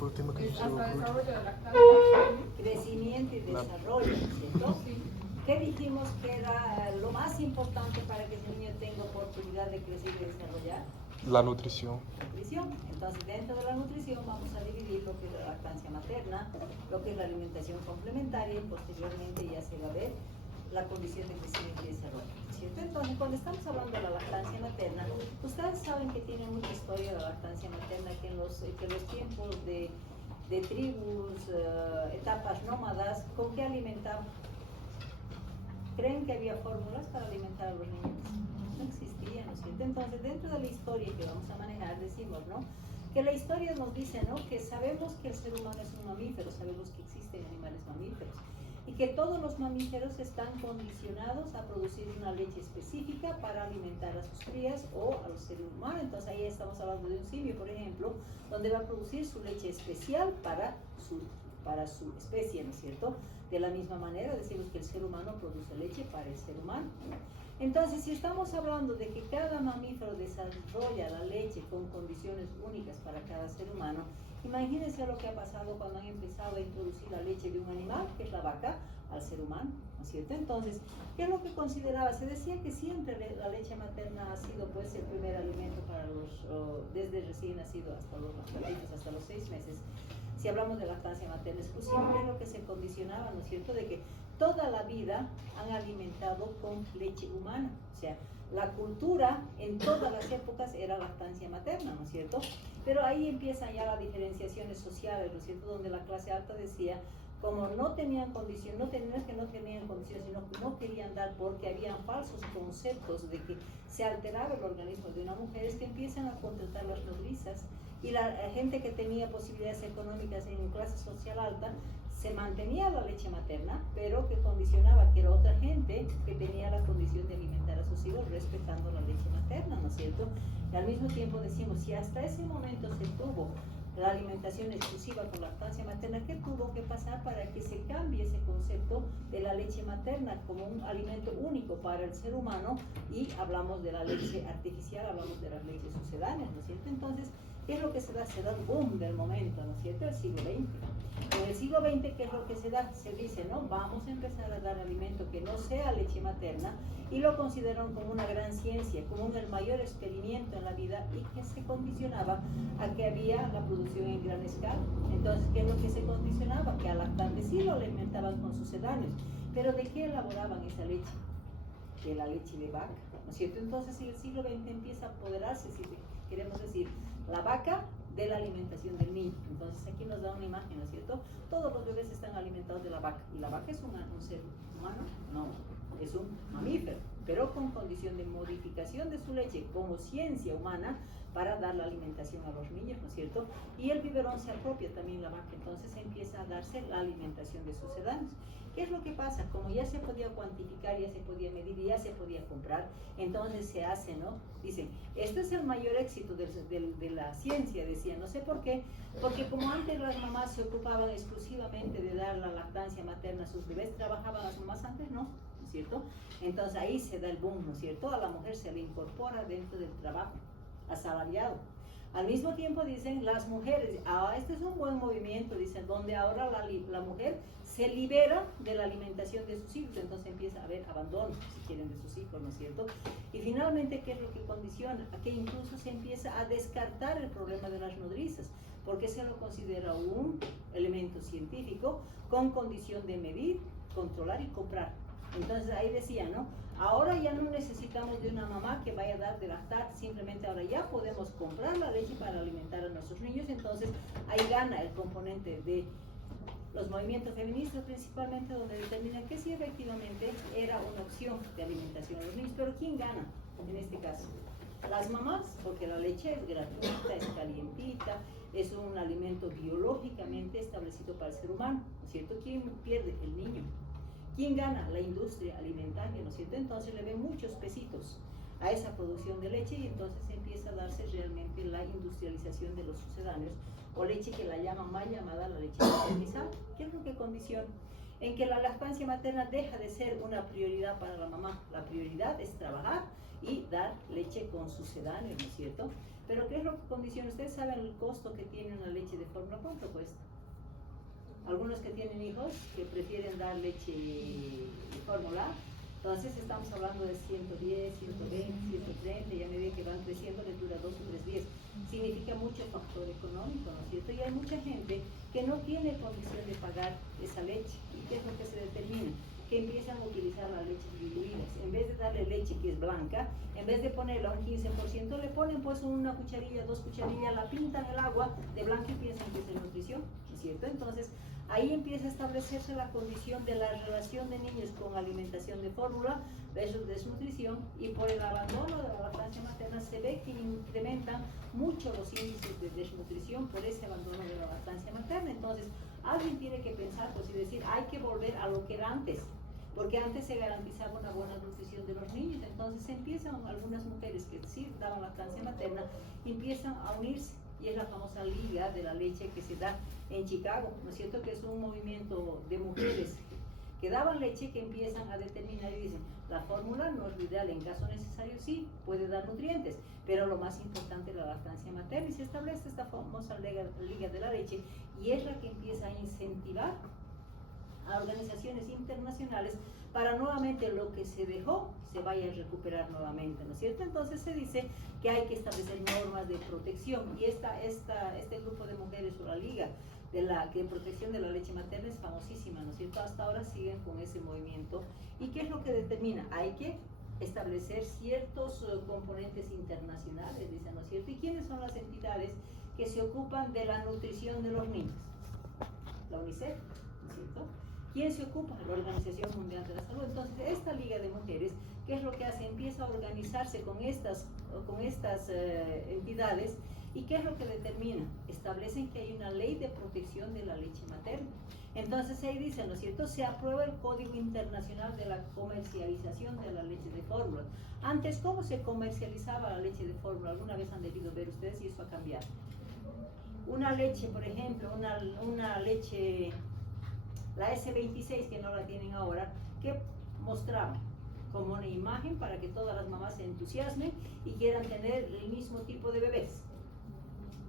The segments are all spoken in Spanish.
fue el tema que nos Hasta ocurrió? desarrollo de lactancia. Crecimiento y desarrollo, ¿cierto? ¿Qué dijimos que era lo más importante para que ese niño tenga oportunidad de crecer y desarrollar? La nutrición. Nutrición. Entonces, dentro de la nutrición vamos a dividir lo que es la lactancia materna, lo que es la alimentación complementaria y posteriormente ya se va a ver la condición de crecimiento y desarrollo, ¿cierto? Entonces, cuando estamos hablando de la lactancia materna, ustedes saben que tiene mucha historia la lactancia materna, que en los tiempos de tribus, etapas nómadas, ¿con qué alimentaban? ¿Creen que había fórmulas para alimentar a los niños? No existía, ¿no es cierto? Entonces, dentro de la historia que vamos a manejar, decimos, ¿no?, que la historia nos dice, ¿no?, que sabemos que el ser humano es un mamífero, sabemos que existen animales mamíferos, y que todos los mamíferos están condicionados a producir una leche específica para alimentar a sus crías o a los seres humanos. Entonces, ahí estamos hablando de un simio, por ejemplo, donde va a producir su leche especial para su especie, ¿no es cierto? De la misma manera decimos que el ser humano produce leche para el ser humano. Entonces, si estamos hablando de que cada mamífero desarrolla la leche con condiciones únicas para cada ser humano, imagínense lo que ha pasado cuando han empezado a introducir la leche de un animal, que es la vaca, al ser humano, ¿no es cierto? Entonces, ¿qué es lo que consideraba? Se decía que siempre la leche materna ha sido pues el primer alimento para desde recién nacido hasta los gatitos, hasta los 6 meses. Si hablamos de lactancia materna exclusiva, es lo que se condicionaba, ¿no es cierto?, de que toda la vida han alimentado con leche humana. O sea, la cultura en todas las épocas era lactancia materna, ¿no es cierto? Pero ahí empiezan ya las diferenciaciones sociales, ¿no es cierto?, donde la clase alta decía, como no tenían condición, no es que no tenían condición, sino que no querían dar porque habían falsos conceptos de que se alteraba el organismo de una mujer, es que empiezan a contratar las nodrizas. Y la gente que tenía posibilidades económicas en clase social alta se mantenía la leche materna, pero que condicionaba que era otra gente que tenía la condición de alimentar a sus hijos respetando la leche materna, ¿no es cierto? Y al mismo tiempo decimos, si hasta ese momento se tuvo la alimentación exclusiva con lactancia materna, ¿qué tuvo que pasar para que se cambie ese concepto de la leche materna como un alimento único para el ser humano? Y hablamos de la leche artificial, hablamos de las leches sucedáneas, ¿no es cierto? Entonces, ¿qué es lo que se da? Se da el boom del momento, ¿no es cierto? El siglo XX. En el siglo XX, ¿qué es lo que se da? Se dice, no, vamos a empezar a dar alimento que no sea leche materna, y lo consideran como una gran ciencia, como el mayor experimento en la vida, y que se condicionaba a que había la producción en gran escala. Entonces, ¿qué es lo que se condicionaba? Que al lactante sí lo alimentaban con sucedáneos, pero ¿de qué elaboraban esa leche? De la leche de vaca, ¿no es cierto? Entonces, el siglo XX empieza a apoderarse, si queremos decir, la vaca de la alimentación del niño. Entonces aquí nos da una imagen, ¿no es cierto? Todos los bebés están alimentados de la vaca. ¿Y la vaca es un ser humano? No, es un mamífero, pero con condición de modificación de su leche como ciencia humana para dar la alimentación a los niños, ¿no es cierto? Y el biberón se apropia también la vaca, entonces empieza a darse la alimentación de sucedáneos. ¿Qué es lo que pasa? Como ya se podía cuantificar, ya se podía medir, ya se podía comprar, entonces se hace, ¿no? Dicen, este es el mayor éxito de la ciencia, decían, no sé por qué, porque como antes las mamás se ocupaban exclusivamente de dar la lactancia materna a sus bebés, trabajaban las mamás antes, ¿no? ¿No es cierto? Entonces ahí se da el boom, ¿no es cierto? A la mujer se le incorpora dentro del trabajo asalariado. Al mismo tiempo dicen las mujeres, este es un buen movimiento, dicen, donde ahora la mujer se libera de la alimentación de sus hijos, entonces empieza a haber abandono, si quieren, de sus hijos, ¿no es cierto? Y finalmente, ¿qué es lo que condiciona? A que incluso se empieza a descartar el problema de las nodrizas, porque se lo considera un elemento científico con condición de medir, controlar y comprar. Entonces ahí decía, ¿no? Ahora ya no necesitamos de una mamá que vaya a dar de lactar, simplemente ahora ya podemos comprar la leche para alimentar a nuestros niños. Entonces ahí gana el componente de los movimientos feministas principalmente, donde determinan que sí, efectivamente era una opción de alimentación a los niños. Pero ¿quién gana en este caso? Las mamás, porque la leche es gratuita, es calientita, es un alimento biológicamente establecido para el ser humano, ¿no es cierto? ¿Quién pierde? El niño. ¿Quién gana? La industria alimentaria, ¿no es cierto? Entonces le ven muchos pesitos a esa producción de leche, y entonces empieza a darse realmente la industrialización de los sucedáneos, o leche que la llaman mal llamada la leche pasteurizada. ¿Qué es lo que condiciona? En que la lactancia materna deja de ser una prioridad para la mamá. La prioridad es trabajar y dar leche con sucedáneo, ¿no es cierto? Pero ¿qué es lo que condiciona? Ustedes saben el costo que tiene una leche de fórmula, ¿cuánto cuesta? Algunos que tienen hijos que prefieren dar leche de fórmula, entonces estamos hablando de 110, 120, 130, y a medida que van creciendo les dura 2 o 3 días. Significa mucho factor económico, ¿no es cierto? Y hay mucha gente que no tiene condición de pagar esa leche. ¿Y qué es lo que se determina? Que empiezan a utilizar las leches diluidas. En vez de darle leche que es blanca, en vez de ponerla a un 15%, le ponen pues una cucharilla, 2 cucharillas, la pintan el agua de blanca y piensan que es nutrición, ¿no es cierto? Entonces, ahí empieza a establecerse la condición de la relación de niños con alimentación de fórmula versus desnutrición, y por el abandono de la lactancia materna se ve que incrementan mucho los índices de desnutrición por ese abandono de la lactancia materna. Entonces, alguien tiene que pensar pues y decir, hay que volver a lo que era antes, porque antes se garantizaba una buena nutrición de los niños. Entonces empiezan algunas mujeres que sí daban lactancia materna, empiezan a unirse, y es la famosa Liga de la Leche que se da en Chicago, ¿no es cierto? Que es un movimiento de mujeres que daban leche, que empiezan a determinar y dicen, la fórmula no es lo ideal, en caso necesario sí, puede dar nutrientes, pero lo más importante es la lactancia materna, y se establece esta famosa Liga de la Leche, y es la que empieza a incentivar a organizaciones internacionales para nuevamente lo que se dejó se vaya a recuperar nuevamente, ¿no es cierto? Entonces se dice que hay que establecer normas de protección, y este grupo de mujeres, o la Liga de protección de la leche materna, es famosísima, ¿no es cierto? Hasta ahora siguen con ese movimiento. ¿Y qué es lo que determina? Hay que establecer ciertos componentes internacionales, dicen, ¿no es cierto? ¿Y quiénes son las entidades que se ocupan de la nutrición de los niños? La UNICEF, ¿no es cierto? ¿Quién se ocupa? La Organización Mundial de la Salud. Entonces, esta Liga de Mujeres, ¿qué es lo que hace? Empieza a organizarse con estas entidades, y ¿qué es lo que determina? Establecen que hay una ley de protección de la leche materna. Entonces ahí dicen, ¿no es cierto? Se aprueba el Código Internacional de la Comercialización de la Leche de Fórmula. Antes, ¿cómo se comercializaba la leche de fórmula? ¿Alguna vez han debido ver ustedes? Y eso ha cambiado. Una leche, por ejemplo, una leche, la S26, que no la tienen ahora, que mostraba como una imagen para que todas las mamás se entusiasmen y quieran tener el mismo tipo de bebés.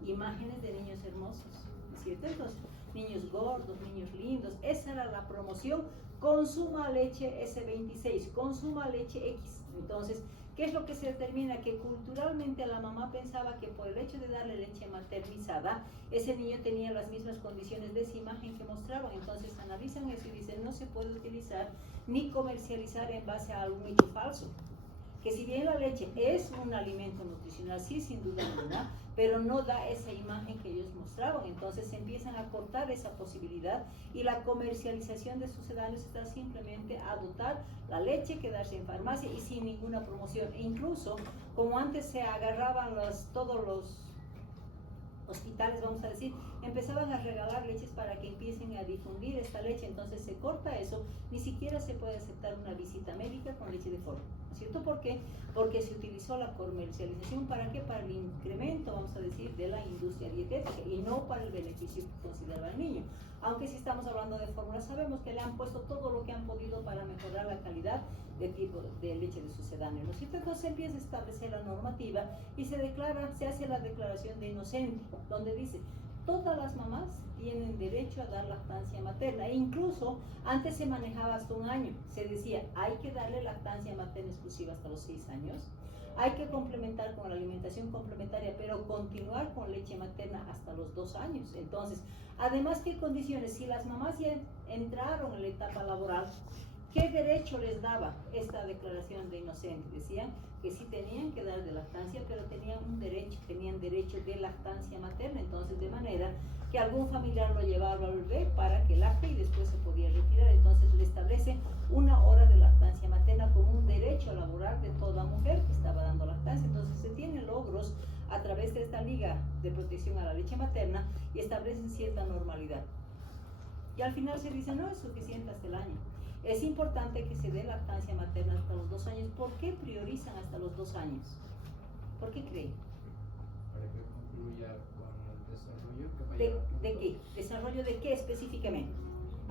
Imágenes de niños hermosos, ¿no es cierto? Entonces, niños gordos, niños lindos, esa era la promoción. Consuma leche S26, consuma leche X. Entonces, ¿qué es lo que se determina? Que culturalmente la mamá pensaba que por el hecho de darle leche maternizada, ese niño tenía las mismas condiciones de esa imagen que mostraban. Entonces analizan eso y dicen, no se puede utilizar ni comercializar en base a algún hecho falso. Que si bien la leche es un alimento nutricional, sí, sin duda alguna, pero no da esa imagen que ellos mostraban. Entonces se empiezan a cortar esa posibilidad, y la comercialización de sucedáneos está simplemente a dotar la leche, quedarse en farmacia y sin ninguna promoción. E incluso, como antes se agarraban todos los hospitales, vamos a decir, empezaban a regalar leches para que empiecen a difundir esta leche. Entonces se corta eso, ni siquiera se puede aceptar una visita médica con leche de fórmula, ¿no es cierto? ¿Por qué? Porque se utilizó la comercialización, ¿para qué? Para el incremento, vamos a decir, de la industria dietética, y no para el beneficio que consideraba el niño. Aunque si estamos hablando de fórmula, sabemos que le han puesto todo lo que han podido para mejorar la calidad del tipo de leche de sucedáneo, ¿no es cierto? Entonces empieza a establecer la normativa y se hace la declaración de inocente, donde dice, todas las mamás tienen derecho a dar lactancia materna. E incluso antes se manejaba hasta 1 año. Se decía, hay que darle lactancia materna exclusiva hasta los 6 años. Hay que complementar con la alimentación complementaria, pero continuar con leche materna hasta los 2 años. Entonces, además, ¿qué condiciones? Si las mamás ya entraron en la etapa laboral, ¿qué derecho les daba esta declaración de inocente? Decían que sí tenían que dar de lactancia, pero tenían derecho de lactancia materna. Entonces, de manera que algún familiar lo llevaba al bebé para que lacte y después se podía retirar. Entonces le establece 1 hora de lactancia materna como un derecho laboral de toda mujer que estaba dando lactancia. Entonces se tienen logros a través de esta Liga de Protección a la Leche Materna, y establecen cierta normalidad. Y al final se dice, no es suficiente hasta el año. Es importante que se dé lactancia materna hasta los 2 años. ¿Por qué priorizan hasta los 2 años? ¿Por qué creen? Para que concluya con el desarrollo. ¿De qué? ¿Desarrollo de qué específicamente?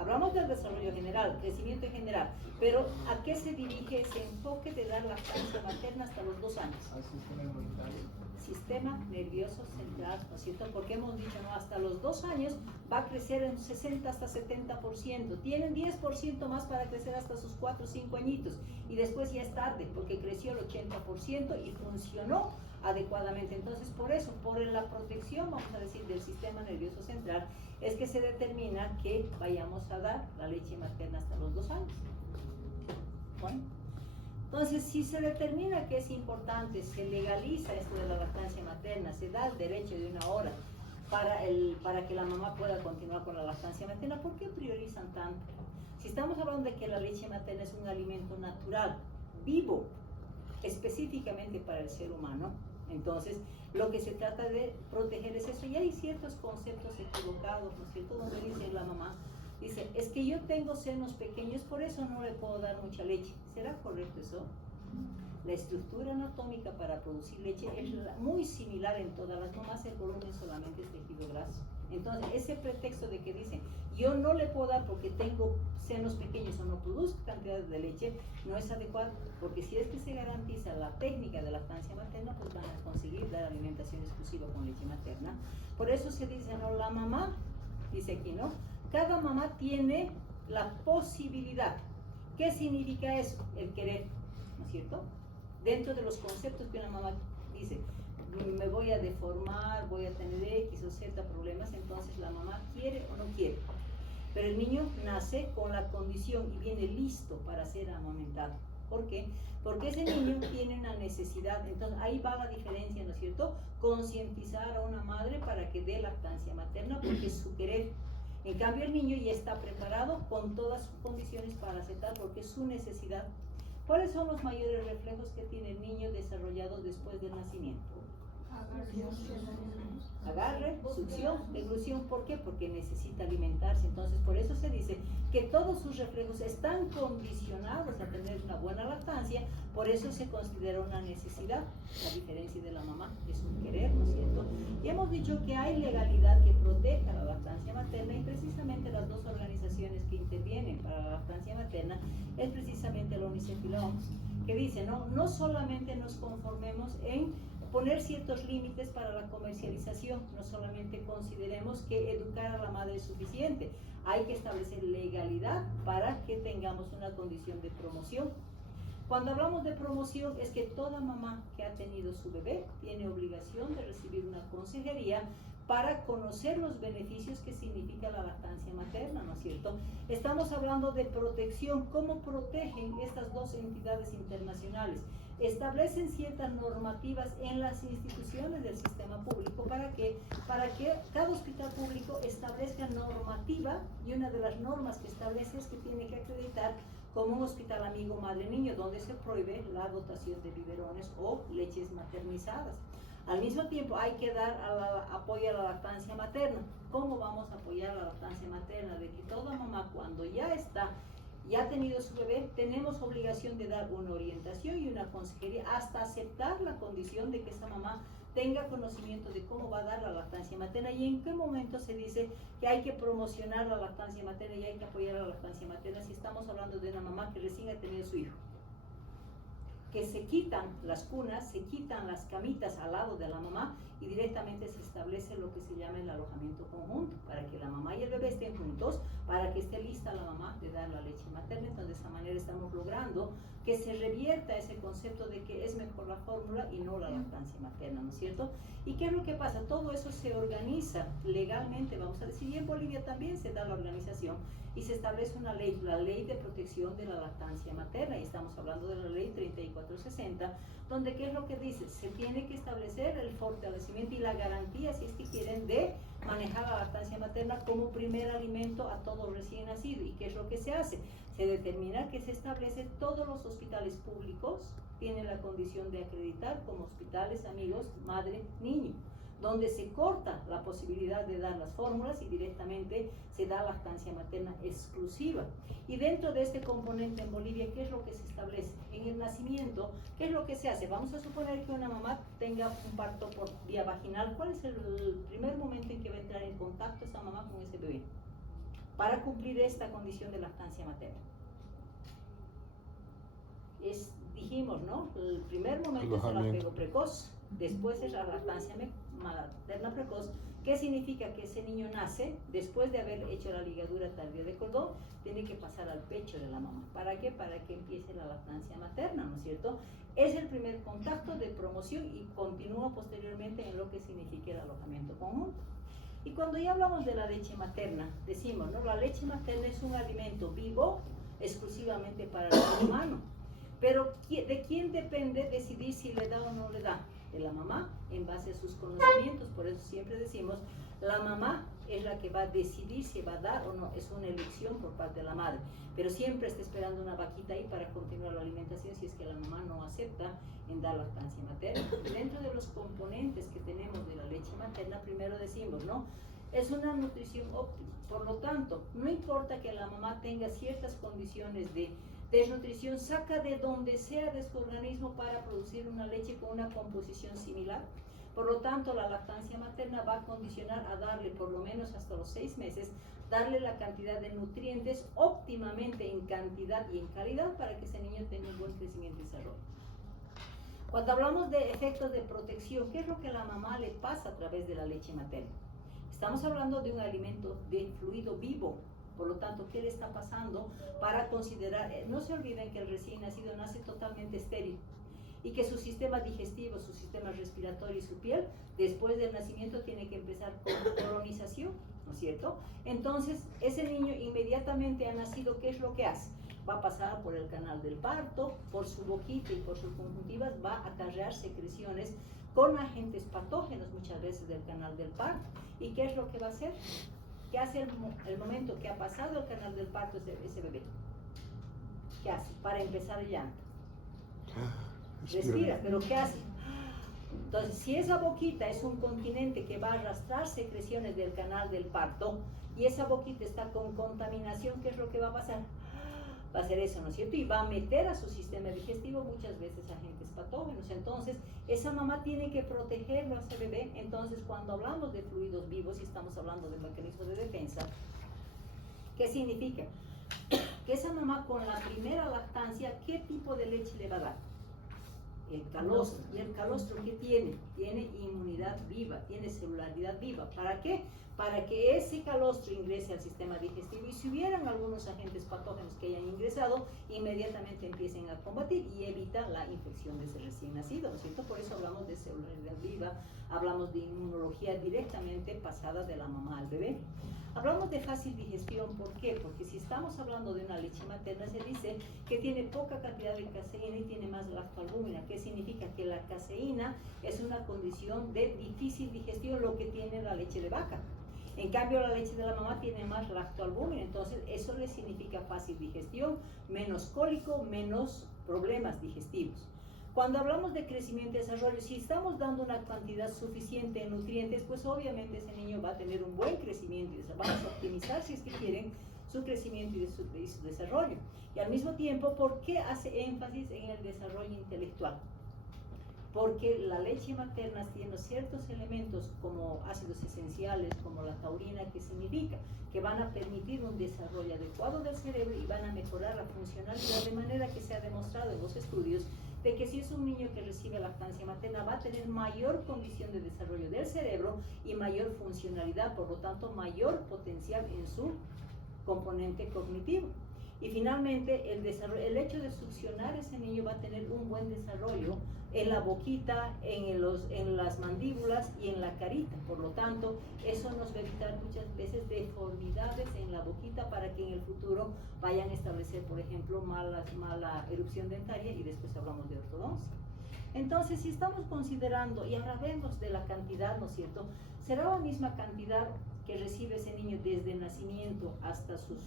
Hablamos del desarrollo general, crecimiento en general, pero ¿a qué se dirige ese enfoque de dar lactancia materna hasta los 2 años? Al sistema inmunitario. Sistema nervioso central, ¿no es cierto? Porque hemos dicho, no, hasta los 2 años va a crecer en 60 hasta 70%. Tienen 10% más para crecer hasta sus 4 o 5 añitos. Y después ya es tarde, porque creció el 80% y funcionó adecuadamente. Entonces, por eso, por la protección, vamos a decir, del sistema nervioso central, es que se determina que vayamos a dar la leche materna hasta los 2 años. Bueno. Entonces, si se determina que es importante, se legaliza esto de la lactancia materna, se da el derecho de 1 hora para que la mamá pueda continuar con la lactancia materna, ¿por qué priorizan tanto? Si estamos hablando de que la leche materna es un alimento natural, vivo, específicamente para el ser humano, entonces lo que se trata de proteger es eso. Y hay ciertos conceptos equivocados, ¿no es cierto?, donde dice la mamá, dice, es que yo tengo senos pequeños, por eso no le puedo dar mucha leche. ¿Será correcto eso? La estructura anatómica para producir leche es muy similar en todas las mamás, el volumen solamente es tejido graso. Entonces, ese pretexto de que dicen, yo no le puedo dar porque tengo senos pequeños o no produzco cantidades de leche, no es adecuado, porque si es que se garantiza la técnica de lactancia materna, pues van a conseguir dar alimentación exclusiva con leche materna. Por eso se dice, no, la mamá, dice aquí, ¿no? Cada mamá tiene la posibilidad. ¿Qué significa eso? El querer, ¿no es cierto? Dentro de los conceptos que una mamá dice, me voy a deformar, voy a tener X o Z problemas, entonces la mamá quiere o no quiere. Pero el niño nace con la condición y viene listo para ser amamantado. ¿Por qué? Porque ese niño tiene una necesidad. Entonces ahí va la diferencia, ¿no es cierto? Concientizar a una madre para que dé lactancia materna porque es su querer. En cambio el niño ya está preparado con todas sus condiciones para aceptar porque es su necesidad. ¿Cuáles son los mayores reflejos que tiene el niño desarrollado después del nacimiento? Agarre, succión, deglución. ¿Por qué? Porque necesita alimentarse. Entonces, por eso se dice que todos sus reflejos están condicionados a tener una buena lactancia. Por eso se considera una necesidad, a diferencia de la mamá, es un querer, ¿no es cierto? Y hemos dicho que hay legalidad que proteja la lactancia materna y precisamente las dos organizaciones que intervienen para la lactancia materna es precisamente la UNICEF y la OMS, que dice, no solamente nos conformemos en poner ciertos límites para la comercialización, no solamente consideremos que educar a la madre es suficiente, hay que establecer legalidad para que tengamos una condición de promoción. Cuando hablamos de promoción es que toda mamá que ha tenido su bebé tiene obligación de recibir una consejería para conocer los beneficios que significa la lactancia materna, ¿no es cierto? Estamos hablando de protección. ¿Cómo protegen estas dos entidades internacionales? Establecen ciertas normativas en las instituciones del sistema público para que cada hospital público establezca normativa, y una de las normas que establece es que tiene que acreditar como un hospital amigo madre-niño, donde se prohíbe la dotación de biberones o leches maternizadas. Al mismo tiempo hay que dar apoyo a la lactancia materna. ¿Cómo vamos a apoyar la lactancia materna? De que toda mamá cuando ya ha tenido su bebé, tenemos obligación de dar una orientación y una consejería hasta aceptar la condición de que esa mamá tenga conocimiento de cómo va a dar la lactancia materna y en qué momento se dice que hay que promocionar la lactancia materna y hay que apoyar la lactancia materna si estamos hablando de una mamá que recién ha tenido su hijo, que se quitan las cunas, se quitan las camitas al lado de la mamá y directamente se establece lo que se llama el alojamiento conjunto, para que la mamá y el bebé estén juntos, para que esté lista la mamá de dar la leche materna. Entonces de esta manera estamos logrando que se revierta ese concepto de que es mejor la fórmula y no la lactancia materna, ¿no es cierto? ¿Y qué es lo que pasa? Todo eso se organiza legalmente, vamos a decir, y en Bolivia también se da la organización y se establece una ley, la Ley de Protección de la Lactancia Materna, y estamos hablando de la Ley 3460, donde ¿qué es lo que dice? Se tiene que establecer el fortalecimiento y la garantía, si es que quieren, de manejar la lactancia materna como primer alimento a todo recién nacido. ¿Y qué es lo que se hace? Se determina que se establece todos los hospitales públicos tienen la condición de acreditar como hospitales amigos madre-niño, donde se corta la posibilidad de dar las fórmulas y directamente se da lactancia materna exclusiva. Y dentro de este componente en Bolivia, ¿qué es lo que se establece? En el nacimiento, ¿qué es lo que se hace? Vamos a suponer que una mamá tenga un parto por vía vaginal. ¿Cuál es el primer momento en que va a entrar en contacto esa mamá con ese bebé? para cumplir esta condición de lactancia materna. Dijimos, ¿no? El primer momento es el apego precoz, después es la lactancia materna precoz. ¿Qué significa? Que ese niño nace, después de haber hecho la ligadura tardía de cordón, tiene que pasar al pecho de la mamá. ¿Para qué? Para que empiece la lactancia materna, ¿no es cierto? Es el primer contacto de promoción y continúa posteriormente en lo que significa el alojamiento conjunto. Y cuando ya hablamos de la leche materna, decimos, ¿no? La leche materna es un alimento vivo exclusivamente para el ser humano. Pero ¿de quién depende decidir si le da o no le da? De la mamá, en base a sus conocimientos. Por eso siempre decimos, la mamá es la que va a decidir si va a dar o no. Es una elección por parte de la madre. Pero siempre está esperando una vaquita ahí para continuar la alimentación si es que la mamá no acepta en dar lactancia materna. Dentro de los componentes que tenemos de la leche materna, primero decimos, ¿no? Es una nutrición óptima. Por lo tanto, no importa que la mamá tenga ciertas condiciones de desnutrición, saca de donde sea de su organismo para producir una leche con una composición similar. Por lo tanto, la lactancia materna va a condicionar a darle por lo menos hasta los 6 meses, darle la cantidad de nutrientes óptimamente en cantidad y en calidad para que ese niño tenga un buen crecimiento y desarrollo. Cuando hablamos de efectos de protección, ¿qué es lo que a la mamá le pasa a través de la leche materna? Estamos hablando de un alimento de fluido vivo. Por lo tanto, ¿qué le está pasando? Para considerar, no se olviden que el recién nacido nace totalmente estéril y que su sistema digestivo, su sistema respiratorio y su piel, después del nacimiento tiene que empezar con colonización, ¿no es cierto? Entonces, ese niño inmediatamente ha nacido, ¿qué es lo que hace? Va a pasar por el canal del parto, por su boquita y por sus conjuntivas, va a acarrear secreciones con agentes patógenos muchas veces del canal del parto. ¿Y qué es lo que va a hacer? ¿Qué hace el momento que ha pasado el canal del parto ese bebé? ¿Qué hace? Para empezar el llanto. Respira, pero ¿qué hace? Entonces, si esa boquita es un continente que va a arrastrar secreciones del canal del parto y esa boquita está con contaminación, ¿qué es lo que va a pasar? Va a hacer eso, ¿no es cierto? Y va a meter a su sistema digestivo muchas veces agentes patógenos. Entonces, esa mamá tiene que protegerlo a ese bebé. Entonces, cuando hablamos de fluidos vivos y estamos hablando de mecanismos de defensa, ¿qué significa? Que esa mamá con la primera lactancia, ¿qué tipo de leche le va a dar? El calostro. ¿Y el calostro qué tiene? Tiene inmunidad viva, tiene celularidad viva. ¿Para qué? Para que ese calostro ingrese al sistema digestivo y si hubieran algunos agentes patógenos que hayan ingresado, inmediatamente empiecen a combatir y evita la infección de ese recién nacido, ¿no es cierto? Por eso hablamos de celularidad viva, hablamos de inmunología directamente pasada de la mamá al bebé. Hablamos de fácil digestión, ¿por qué? Porque si estamos hablando de una leche materna, se dice que tiene poca cantidad de caseína y tiene más lactoalbúmina. ¿Qué significa? Que la caseína es una condición de difícil digestión, lo que tiene la leche de vaca. En cambio, la leche de la mamá tiene más lactoalbúmina, entonces eso le significa fácil digestión, menos cólico, menos problemas digestivos. Cuando hablamos de crecimiento y desarrollo, si estamos dando una cantidad suficiente de nutrientes, pues obviamente ese niño va a tener un buen crecimiento y desarrollo. Vamos a optimizar, si es que quieren, su crecimiento y su desarrollo. Y al mismo tiempo, ¿por qué hace énfasis en el desarrollo intelectual? Porque la leche materna tiene ciertos elementos como ácidos esenciales, como la taurina, que significa que van a permitir un desarrollo adecuado del cerebro y van a mejorar la funcionalidad, de manera que se ha demostrado en los estudios de que si es un niño que recibe lactancia materna va a tener mayor condición de desarrollo del cerebro y mayor funcionalidad, por lo tanto mayor potencial en su componente cognitivo. Y finalmente el hecho de succionar ese niño va a tener un buen desarrollo en la boquita, en las mandíbulas y en la carita. Por lo tanto, eso nos va a evitar muchas veces deformidades en la boquita para que en el futuro vayan a establecer, por ejemplo, mala erupción dentaria y después hablamos de ortodoncia. Entonces, si estamos considerando, y ahora vemos de la cantidad, ¿no es cierto? ¿Será la misma cantidad que recibe ese niño desde el nacimiento hasta sus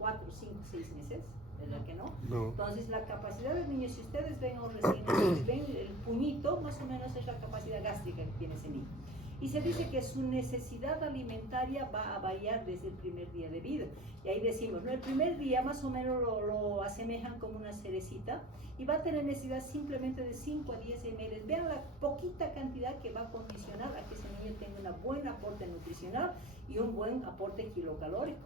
4, 5, 6 meses? ¿Verdad que no? No. Entonces, la capacidad del niño, si ustedes ven a un recién nacido, ven el puñito, más o menos es la capacidad gástrica que tiene ese niño. y se dice que su necesidad alimentaria va a variar desde el primer día de vida. Y ahí decimos, ¿no? El primer día más o menos lo asemejan como una cerecita y va a tener necesidad simplemente de 5 a 10 ml. Vean la poquita cantidad que va a condicionar a que ese niño tenga un buen aporte nutricional y un buen aporte kilocalórico.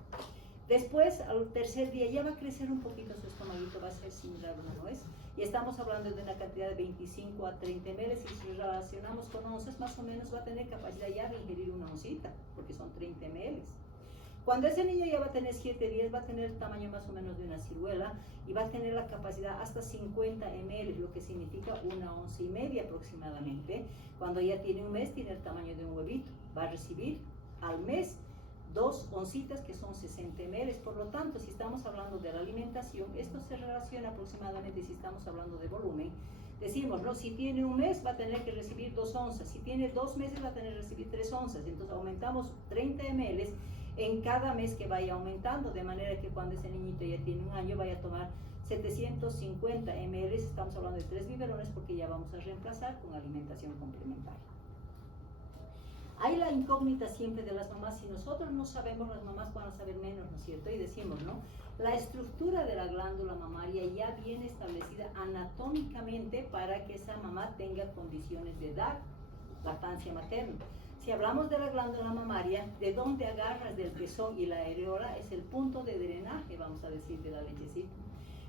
Después, al tercer día, ya va a crecer un poquito su estomaguito, va a ser similar a una nuez. Y estamos hablando de una cantidad de 25 a 30 ml. Y si relacionamos con onzas, más o menos va a tener capacidad ya de ingerir una oncita, porque son 30 ml. Cuando ese niño ya va a tener 7 días, va a tener el tamaño más o menos de una ciruela y va a tener la capacidad hasta 50 ml, lo que significa una onza y media aproximadamente. Cuando ya tiene un mes, tiene el tamaño de un huevito. Va a recibir al mes 2 oncitas que son 60 ml. Por lo tanto, si estamos hablando de la alimentación, esto se relaciona aproximadamente, si estamos hablando de volumen, decimos, ¿no? Si tiene un mes va a tener que recibir 2 onzas, si tiene 2 meses va a tener que recibir 3 onzas, entonces aumentamos 30 ml en cada mes que vaya aumentando, de manera que cuando ese niñito ya tiene un año vaya a tomar 750 ml, estamos hablando de 3 biberones porque ya vamos a reemplazar con alimentación complementaria. Hay la incógnita siempre de las mamás, si nosotros no sabemos, las mamás van a saber menos, ¿no es cierto? Y decimos, ¿no? La estructura de la glándula mamaria ya viene establecida anatómicamente para que esa mamá tenga condiciones de dar lactancia materna. Si hablamos de la glándula mamaria, de donde agarras del pezón y la areola es el punto de drenaje, vamos a decir, de la lechecita.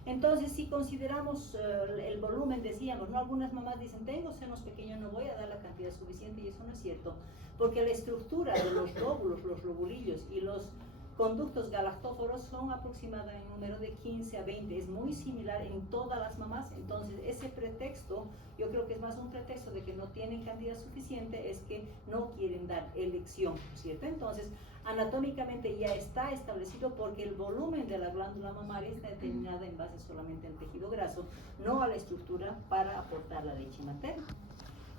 Entonces, si consideramos el volumen, decíamos, ¿no? Algunas mamás dicen, tengo senos pequeños, no voy a dar la cantidad suficiente, y eso no es cierto, porque la estructura de los lóbulos, los lobulillos y los conductos galactóforos son aproximadamente en número de 15 a 20, es muy similar en todas las mamás. Entonces ese pretexto, yo creo que es más un pretexto de que no tienen cantidad suficiente, es que no quieren dar elección, ¿cierto? Entonces anatómicamente ya está establecido porque el volumen de la glándula mamaria está determinada en base solamente al tejido graso, no a la estructura para aportar la leche materna.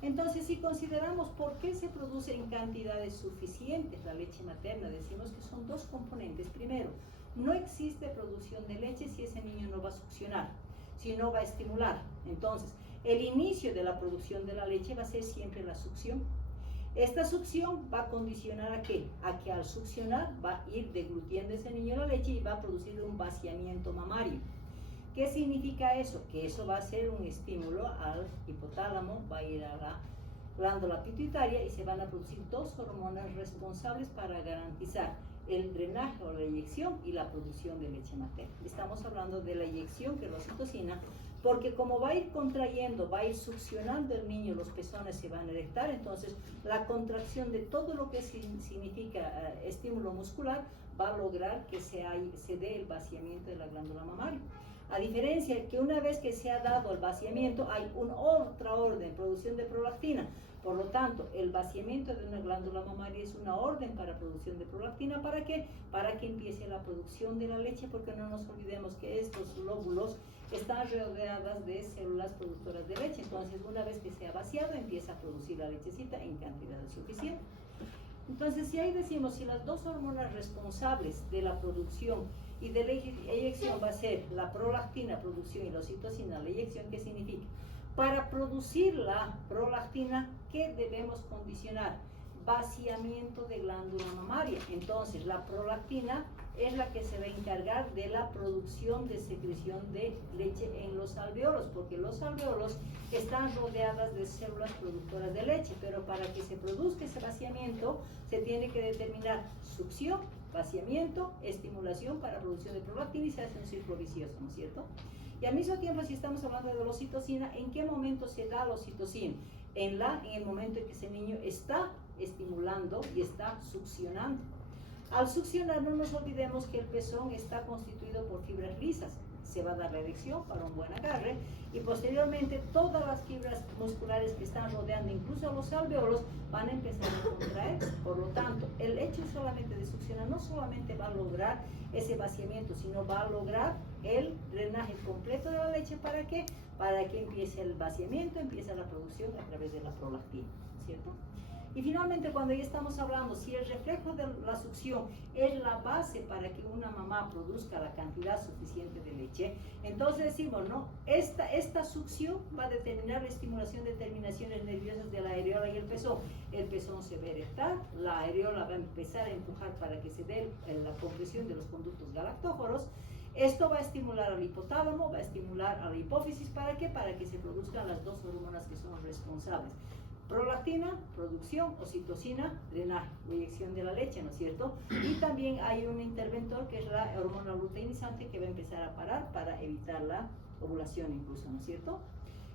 Entonces, si consideramos por qué se produce en cantidades suficientes la leche materna, decimos que son 2 componentes. Primero, no existe producción de leche si ese niño no va a succionar, si no va a estimular. Entonces, el inicio de la producción de la leche va a ser siempre la succión. Esta succión va a condicionar ¿a qué? A que al succionar va a ir deglutiendo ese niño la leche y va a producir un vaciamiento mamario. ¿Qué significa eso? Que eso va a ser un estímulo al hipotálamo, va a ir a la glándula pituitaria y se van a producir 2 hormonas responsables para garantizar el drenaje o la eyección y la producción de leche materna. Estamos hablando de la eyección, que es la oxitocina, porque como va a ir contrayendo, va a ir succionando el niño, los pezones se van a erectar, entonces la contracción de todo lo que significa estímulo muscular va a lograr que se dé el vaciamiento de la glándula mamaria. A diferencia que una vez que se ha dado el vaciamiento, hay otra orden, producción de prolactina. Por lo tanto, el vaciamiento de una glándula mamaria es una orden para producción de prolactina. ¿Para qué? Para que empiece la producción de la leche, porque no nos olvidemos que estos lóbulos están rodeadas de células productoras de leche. Entonces, una vez que se ha vaciado, empieza a producir la lechecita en cantidad suficiente. Entonces, si ahí decimos, si las 2 hormonas responsables de la producción y de la eyección va a ser la prolactina, producción, y la oxitocina, la eyección, ¿qué significa? Para producir la prolactina, ¿qué debemos condicionar? Vaciamiento de glándula mamaria. Entonces, la prolactina es la que se va a encargar de la producción de secreción de leche en los alveolos, porque los alveolos están rodeadas de células productoras de leche, pero para que se produzca ese vaciamiento, se tiene que determinar succión, vaciamiento, estimulación para producción de prolactina y se hace un círculo vicioso, ¿no es cierto? Y al mismo tiempo, si estamos hablando de la oxitocina, ¿en qué momento se da la oxitocina? En el momento en que ese niño está estimulando y está succionando. Al succionar, no nos olvidemos que el pezón está constituido por fibras lisas. Se va a dar la erección para un buen agarre y posteriormente todas las fibras musculares que están rodeando, incluso los alveolos, van a empezar a contraer. Por lo tanto, el hecho solamente de succionar no solamente va a lograr ese vaciamiento, sino va a lograr el drenaje completo de la leche. ¿Para qué? Para que empiece el vaciamiento, empiece la producción a través de la prolactina, ¿cierto? Y finalmente, cuando ya estamos hablando, si el reflejo de la succión es la base para que una mamá produzca la cantidad suficiente de leche, entonces decimos, ¿no? Esta succión va a determinar la estimulación de terminaciones nerviosas de la areola y el pezón. El pezón se va a erectar, la areola va a empezar a empujar para que se dé la compresión de los conductos galactóforos. Esto va a estimular al hipotálamo, va a estimular a la hipófisis. ¿Para qué? Para que se produzcan las dos hormonas que son responsables. Prolactina, producción, oxitocina, drenaje, eyección de la leche, ¿no es cierto? Y también hay un interventor que es la hormona luteinizante que va a empezar a parar para evitar la ovulación incluso, ¿no es cierto?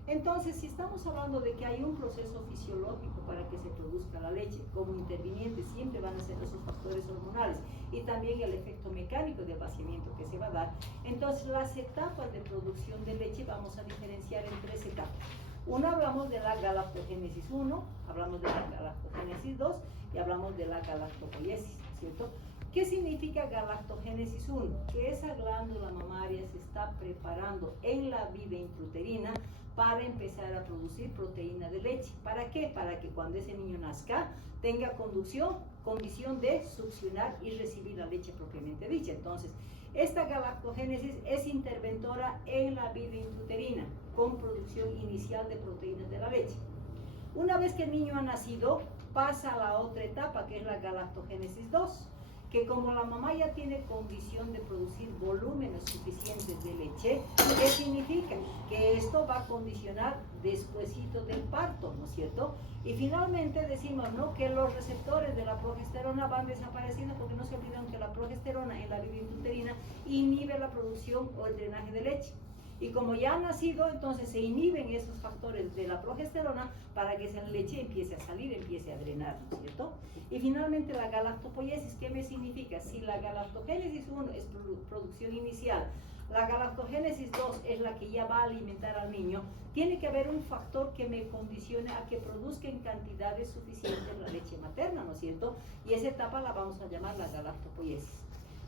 Entonces, si estamos hablando de que hay un proceso fisiológico para que se produzca la leche, como intervinientes siempre van a ser esos factores hormonales y también el efecto mecánico del vaciamiento que se va a dar, entonces las etapas de producción de leche vamos a diferenciar en 3 etapas. Una, hablamos de la galactogénesis 1, hablamos de la galactogénesis 2 y hablamos de la galactopoiesis, ¿cierto? ¿Qué significa galactogénesis 1? Que esa glándula mamaria se está preparando en la vía intrauterina para empezar a producir proteína de leche. ¿Para qué? Para que cuando ese niño nazca tenga condición de succionar y recibir la leche propiamente dicha. Entonces, esta galactogénesis es interventora en la vía intrauterina con producción inicial de proteínas de la leche. Una vez que el niño ha nacido, pasa a la otra etapa que es la galactogénesis 2, que como la mamá ya tiene condición de producir volúmenes suficientes de leche, ¿qué significa? Que esto va a condicionar despuesito del parto, ¿no es cierto? Y finalmente decimos, ¿no?, que los receptores de la progesterona van desapareciendo porque no se olvidan que la progesterona en la vía intrauterina inhibe la producción o el drenaje de leche. Y como ya ha nacido, entonces se inhiben esos factores de la progesterona para que esa leche empiece a salir, empiece a drenar, ¿no es cierto? Y finalmente la galactopoiesis, ¿qué me significa? Si la galactogénesis 1 es producción inicial, la galactogénesis 2 es la que ya va a alimentar al niño, tiene que haber un factor que me condicione a que produzca en cantidades suficientes la leche materna, ¿no es cierto? Y esa etapa la vamos a llamar la galactopoiesis.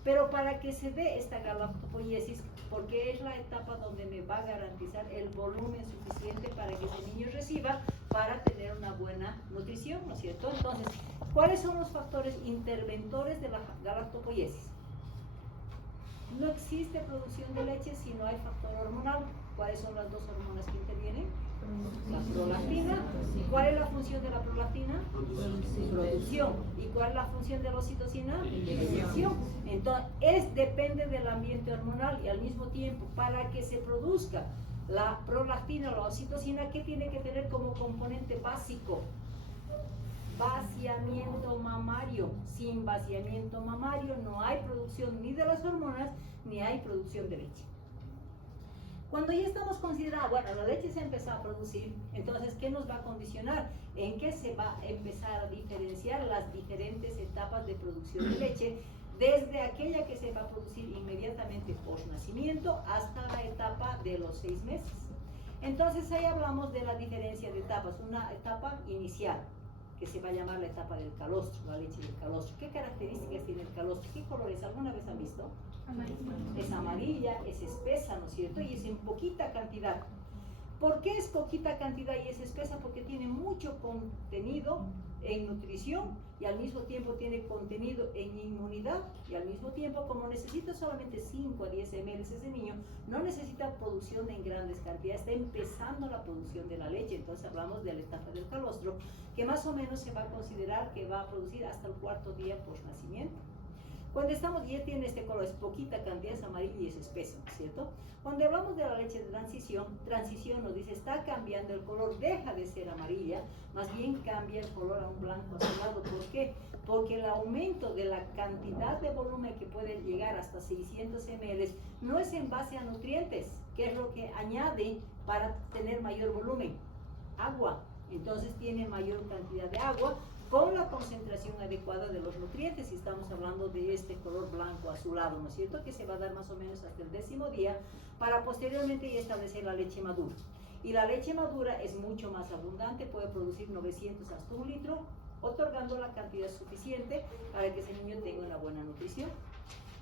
Pero para que se dé esta galactopoiesis, porque es la etapa donde me va a garantizar el volumen suficiente para que ese niño reciba para tener una buena nutrición, ¿no es cierto? Entonces, ¿cuáles son los factores interventores de la galactopoiesis? No existe producción de leche si no hay factor hormonal. ¿Cuáles son las dos hormonas que intervienen? La prolactina. ¿Cuál es la función de la prolactina? Producción. ¿Y cuál es la función de la oxitocina? Eyección. Entonces, depende del ambiente hormonal y al mismo tiempo, para que se produzca la prolactina o la oxitocina, ¿qué tiene que tener como componente básico? Vaciamiento mamario. Sin vaciamiento mamario no hay producción ni de las hormonas ni hay producción de leche. Cuando ya estamos considerando, bueno, la leche se empezó a producir, entonces, ¿qué nos va a condicionar? En qué se va a empezar a diferenciar las diferentes etapas de producción de leche, desde aquella que se va a producir inmediatamente post nacimiento hasta la etapa de los 6 meses. Entonces, ahí hablamos de la diferencia de etapas. Una etapa inicial, que se va a llamar la etapa del calostro, la leche del calostro. ¿Qué características tiene el calostro? ¿Qué colores? ¿Alguna vez han visto? Es amarilla, es espesa, ¿no es cierto? Y es en poquita cantidad. ¿Por qué es poquita cantidad y es espesa? Porque tiene mucho contenido en nutrición y al mismo tiempo tiene contenido en inmunidad, y al mismo tiempo, como necesita solamente 5 a 10 ml ese niño, no necesita producción en grandes cantidades, está empezando la producción de la leche. Entonces hablamos de la etapa del calostro, que más o menos se va a considerar que va a producir hasta el 4º día post nacimiento. Cuando estamos, ya tiene este color, es poquita cantidad, es amarillo y es espeso, ¿cierto? Cuando hablamos de la leche de transición nos dice, está cambiando el color, deja de ser amarilla, más bien cambia el color a un blanco azulado. ¿Por qué? Porque el aumento de la cantidad de volumen que puede llegar hasta 600 ml no es en base a nutrientes, que es lo que añade para tener mayor volumen. Agua. Entonces tiene mayor cantidad de agua con la concentración adecuada de los nutrientes, y estamos hablando de este color blanco azulado, ¿no es cierto?, que se va a dar más o menos hasta el 10º día para posteriormente ya establecer la leche madura. Y la leche madura es mucho más abundante, puede producir 900 hasta 1 litro, otorgando la cantidad suficiente para que ese niño tenga una buena nutrición.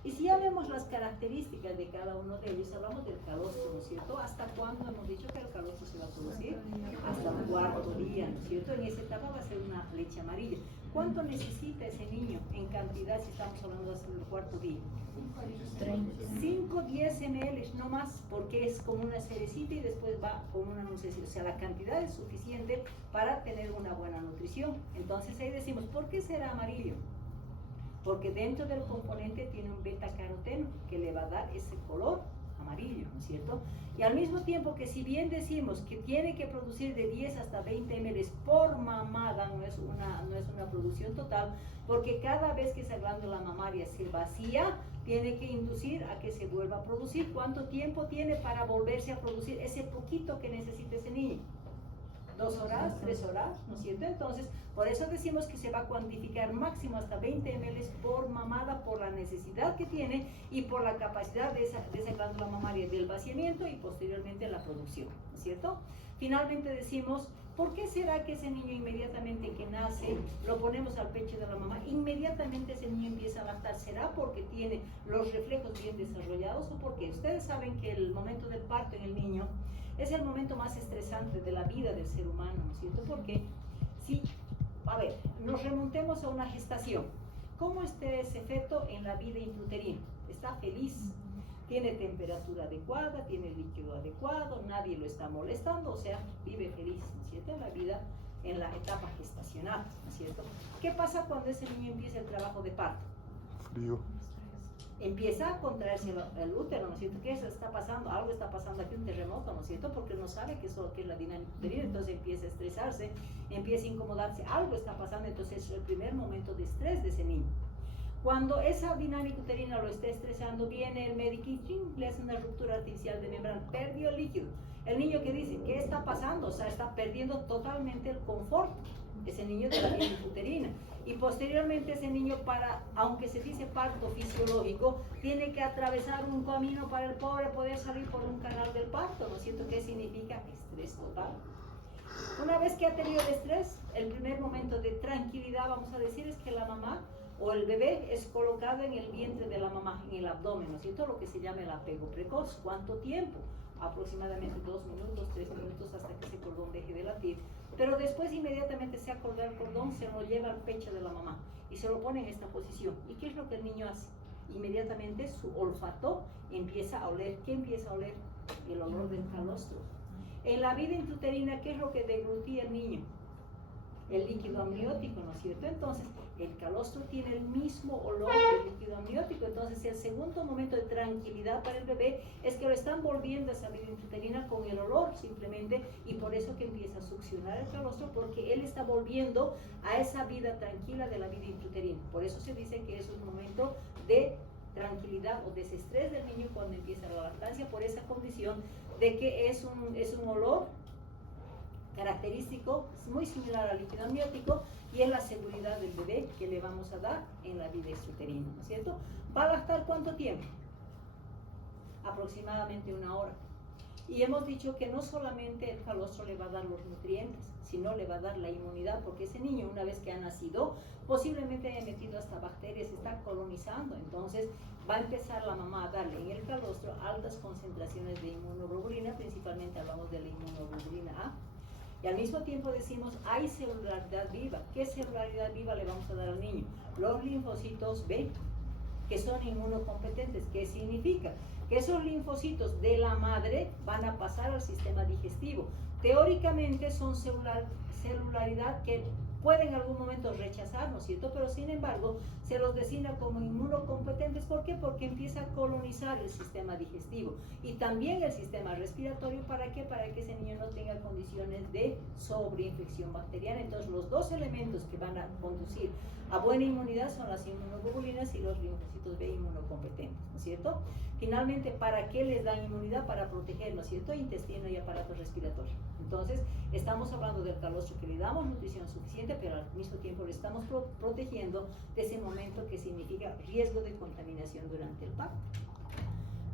Y si ya vemos las características de cada uno de ellos, hablamos del calostro, ¿no es cierto? ¿Hasta cuándo hemos dicho que el calostro se va a producir? Hasta el cuarto día, ¿no es cierto? En esa etapa va a ser una leche amarilla. ¿Cuánto necesita ese niño en cantidad si estamos hablando hasta el cuarto día? 5-10 ml, no más, porque es como una cerecita y después va con una nucecita. O sea, la cantidad es suficiente para tener una buena nutrición. Entonces ahí decimos, ¿por qué será amarillo? Porque dentro del componente tiene un beta-caroteno que le va a dar ese color amarillo, ¿no es cierto? Y al mismo tiempo que si bien decimos que tiene que producir de 10 hasta 20 ml por mamada, no es una producción total, porque cada vez que esa glándula mamaria se vacía, tiene que inducir a que se vuelva a producir. ¿Cuánto tiempo tiene para volverse a producir ese poquito que necesita ese niño? 2 horas, 3 horas, ¿no es cierto? Entonces, por eso decimos que se va a cuantificar máximo hasta 20 ml por mamada, por la necesidad que tiene y por la capacidad de esa glándula mamaria del vaciamiento y posteriormente la producción, ¿no es cierto? Finalmente decimos, ¿por qué será que ese niño inmediatamente que nace lo ponemos al pecho de la mamá? Inmediatamente ese niño empieza a lactar. ¿Será porque tiene los reflejos bien desarrollados o porque ustedes saben que el momento del parto en el niño es el momento más estresante de la vida del ser humano, ¿no es cierto? Porque si, a ver, nos remontemos a una gestación, ¿cómo está ese feto en la vida intrauterina? Está feliz, tiene temperatura adecuada, tiene líquido adecuado, nadie lo está molestando, o sea, vive feliz, ¿no es cierto? En la vida, en la etapa gestacional, ¿no es cierto? ¿Qué pasa cuando ese niño empieza el trabajo de parto? Frío. Empieza a contraerse el útero, ¿no es cierto? ¿Qué está pasando? Algo está pasando aquí, un terremoto, ¿no es cierto? Porque no sabe qué es la dinámica uterina, entonces empieza a estresarse, empieza a incomodarse, algo está pasando, entonces es el primer momento de estrés de ese niño. Cuando esa dinámica uterina lo está estresando, viene el médico y le hace una ruptura artificial de membrana, perdió el líquido. El niño que dice, ¿qué está pasando? O sea, está perdiendo totalmente el confort, ese niño de la vida uterina. Y posteriormente ese niño, aunque se dice parto fisiológico, tiene que atravesar un camino para el pobre poder salir por un canal del parto, ¿no es cierto? ¿Qué significa? Estrés total. Una vez que ha tenido el estrés, el primer momento de tranquilidad, vamos a decir, es que la mamá o el bebé es colocado en el vientre de la mamá, en el abdomen, ¿no es cierto? Lo que se llama el apego precoz. ¿Cuánto tiempo? Aproximadamente 2 minutos, 3 minutos hasta que ese cordón deje de latir. Pero después inmediatamente se acorda el cordón, se lo lleva al pecho de la mamá y se lo pone en esta posición. ¿Y qué es lo que el niño hace? Inmediatamente su olfato empieza a oler. ¿Qué empieza a oler? El olor del calostro. En la vida intrauterina, ¿qué es lo que deglutía el niño? El líquido amniótico, ¿no es cierto? Entonces, el calostro tiene el mismo olor del líquido amniótico. Entonces, el segundo momento de tranquilidad para el bebé es que lo están volviendo a esa vida intrauterina con el olor simplemente, y por eso que empieza a succionar el calostro, porque él está volviendo a esa vida tranquila de la vida intrauterina. Por eso se dice que es un momento de tranquilidad o desestrés del niño cuando empieza la lactancia, por esa condición de que es un olor característico, muy similar al líquido amniótico, y es la seguridad del bebé que le vamos a dar en la vida extrauterina, ¿no es cierto? ¿Va a lactar cuánto tiempo? Aproximadamente 1 hora. Y hemos dicho que no solamente el calostro le va a dar los nutrientes, sino le va a dar la inmunidad, porque ese niño, una vez que ha nacido, posiblemente haya metido hasta bacterias, está colonizando. Entonces va a empezar la mamá a darle en el calostro altas concentraciones de inmunoglobulina, principalmente hablamos de la inmunoglobulina A. Y al mismo tiempo decimos, hay celularidad viva. ¿Qué celularidad viva le vamos a dar al niño? Los linfocitos B, que son inmunocompetentes. ¿Qué significa? Que esos linfocitos de la madre van a pasar al sistema digestivo. Teóricamente son celularidad que puede en algún momento rechazar, ¿no es cierto? Pero sin embargo, se los designa como inmunocompetentes. ¿Por qué? Porque empieza a colonizar el sistema digestivo y también el sistema respiratorio. ¿Para qué? Para que ese niño no tenga condiciones de sobreinfección bacteriana. Entonces, los dos elementos que van a conducir a buena inmunidad son las inmunoglobulinas y los linfocitos B inmunocompetentes, ¿no es cierto? Finalmente, ¿para qué les dan inmunidad? Para proteger, ¿no es cierto?, intestino y aparato respiratorio. Entonces, estamos hablando del calostro, que le damos nutrición suficiente, pero al mismo tiempo le estamos protegiendo de ese momento que significa riesgo de contaminación durante el parto.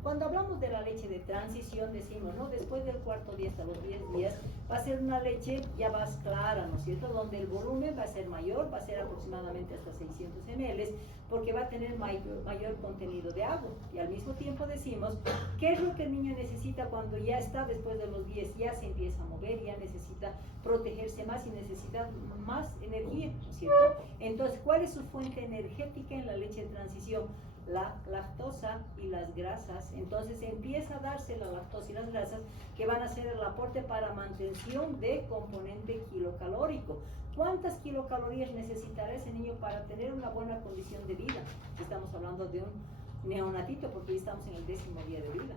Cuando hablamos de la leche de transición, decimos, ¿no? Después del cuarto día hasta los 10 días, va a ser una leche ya más clara, ¿no es cierto? Donde el volumen va a ser mayor, va a ser aproximadamente hasta 600 ml, porque va a tener mayor contenido de agua. Y al mismo tiempo decimos, ¿qué es lo que el niño necesita cuando ya está después de los 10? Ya se empieza a mover, ya necesita protegerse más y necesita más energía, ¿no es cierto? Entonces, ¿cuál es su fuente energética en la leche de transición? La lactosa y las grasas. Entonces empieza a darse la lactosa y las grasas que van a ser el aporte para mantención de componente kilocalórico. ¿Cuántas kilocalorías necesitará ese niño para tener una buena condición de vida? Estamos hablando de un neonatito porque hoy estamos en el 10º día de vida.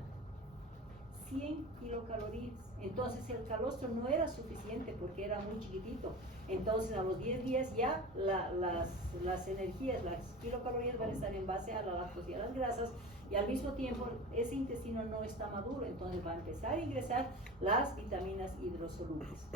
100 kilocalorías. Entonces el calostro no era suficiente porque era muy chiquitito. Entonces a los 10 días ya las energías, las kilocalorías van a estar en base a la lactosa y a las grasas, y al mismo tiempo ese intestino no está maduro, entonces va a empezar a ingresar las vitaminas hidrosolubles.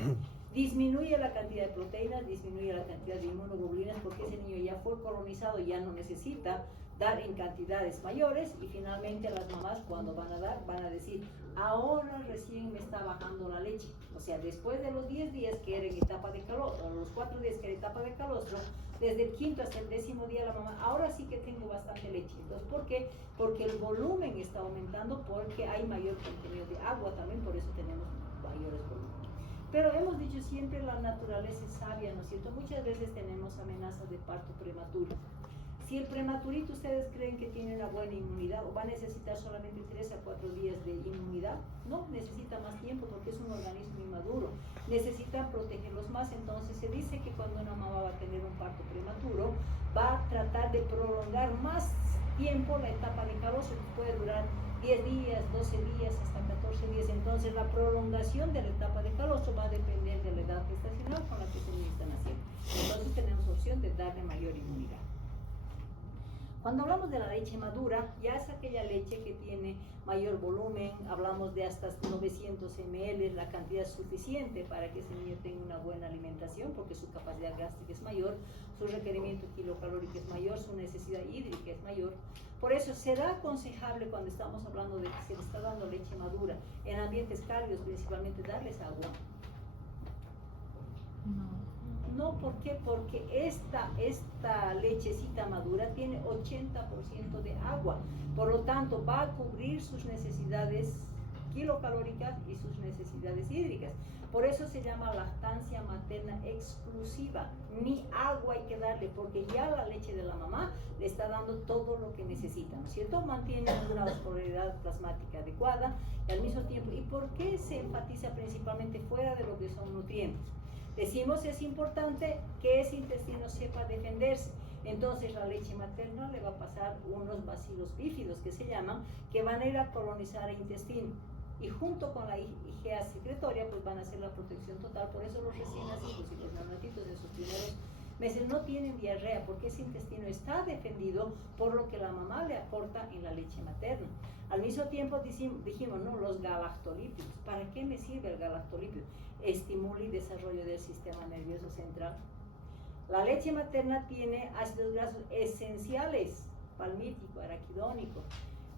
Disminuye la cantidad de proteínas, disminuye la cantidad de inmunoglobulinas porque ese niño ya fue colonizado, ya no necesita dar en cantidades mayores, y finalmente las mamás cuando van a dar van a decir, ahora recién me está bajando la leche. O sea, después de los 10 días que era en etapa de calostro, o los 4 días que era etapa de calostro, desde el 5º hasta el 10º día la mamá, ahora sí que tengo bastante leche. Entonces, ¿por qué? Porque el volumen está aumentando, porque hay mayor contenido de agua también, por eso tenemos mayores volúmenes. Pero hemos dicho siempre, la naturaleza es sabia, ¿no es cierto? Muchas veces tenemos amenazas de parto prematuro. Si el prematurito ustedes creen que tiene una buena inmunidad o va a necesitar solamente 3 a 4 días de inmunidad, no, necesita más tiempo porque es un organismo inmaduro, necesitan protegerlos más. Entonces se dice que cuando una mamá va a tener un parto prematuro, va a tratar de prolongar más tiempo la etapa de calostro, que puede durar 10 días, 12 días, hasta 14 días. Entonces la prolongación de la etapa de calostro va a depender de la edad gestacional con la que se está naciendo. Entonces tenemos opción de darle mayor inmunidad. Cuando hablamos de la leche madura, ya es aquella leche que tiene mayor volumen, hablamos de hasta 900 ml, la cantidad suficiente para que ese niño tenga una buena alimentación, porque su capacidad gástrica es mayor, su requerimiento kilocalórico es mayor, su necesidad hídrica es mayor. Por eso será aconsejable, cuando estamos hablando de que se le está dando leche madura en ambientes cálidos, principalmente darles agua. No, ¿por qué? Porque esta lechecita madura tiene 80% de agua, por lo tanto va a cubrir sus necesidades kilocalóricas y sus necesidades hídricas. Por eso se llama lactancia materna exclusiva. Ni agua hay que darle, porque ya la leche de la mamá le está dando todo lo que necesita, ¿no es cierto? Mantiene una osmolaridad plasmática adecuada y al mismo tiempo. ¿Y por qué se enfatiza principalmente fuera de lo que son nutrientes? Decimos, es importante que ese intestino sepa defenderse. Entonces la leche materna le va a pasar unos bacilos bífidos que se llaman, que van a ir a colonizar el intestino, y junto con la IgA secretoria pues van a hacer la protección total. Por eso los recién nacidos y los neonatitos de sus primeros meses no tienen diarrea, porque ese intestino está defendido por lo que la mamá le aporta en la leche materna. Al mismo tiempo dijimos, ¿no? Los galactolípidos. ¿Para qué me sirve el galactolípido? Estimula y desarrollo del sistema nervioso central. La leche materna tiene ácidos grasos esenciales, palmítico, araquidónico,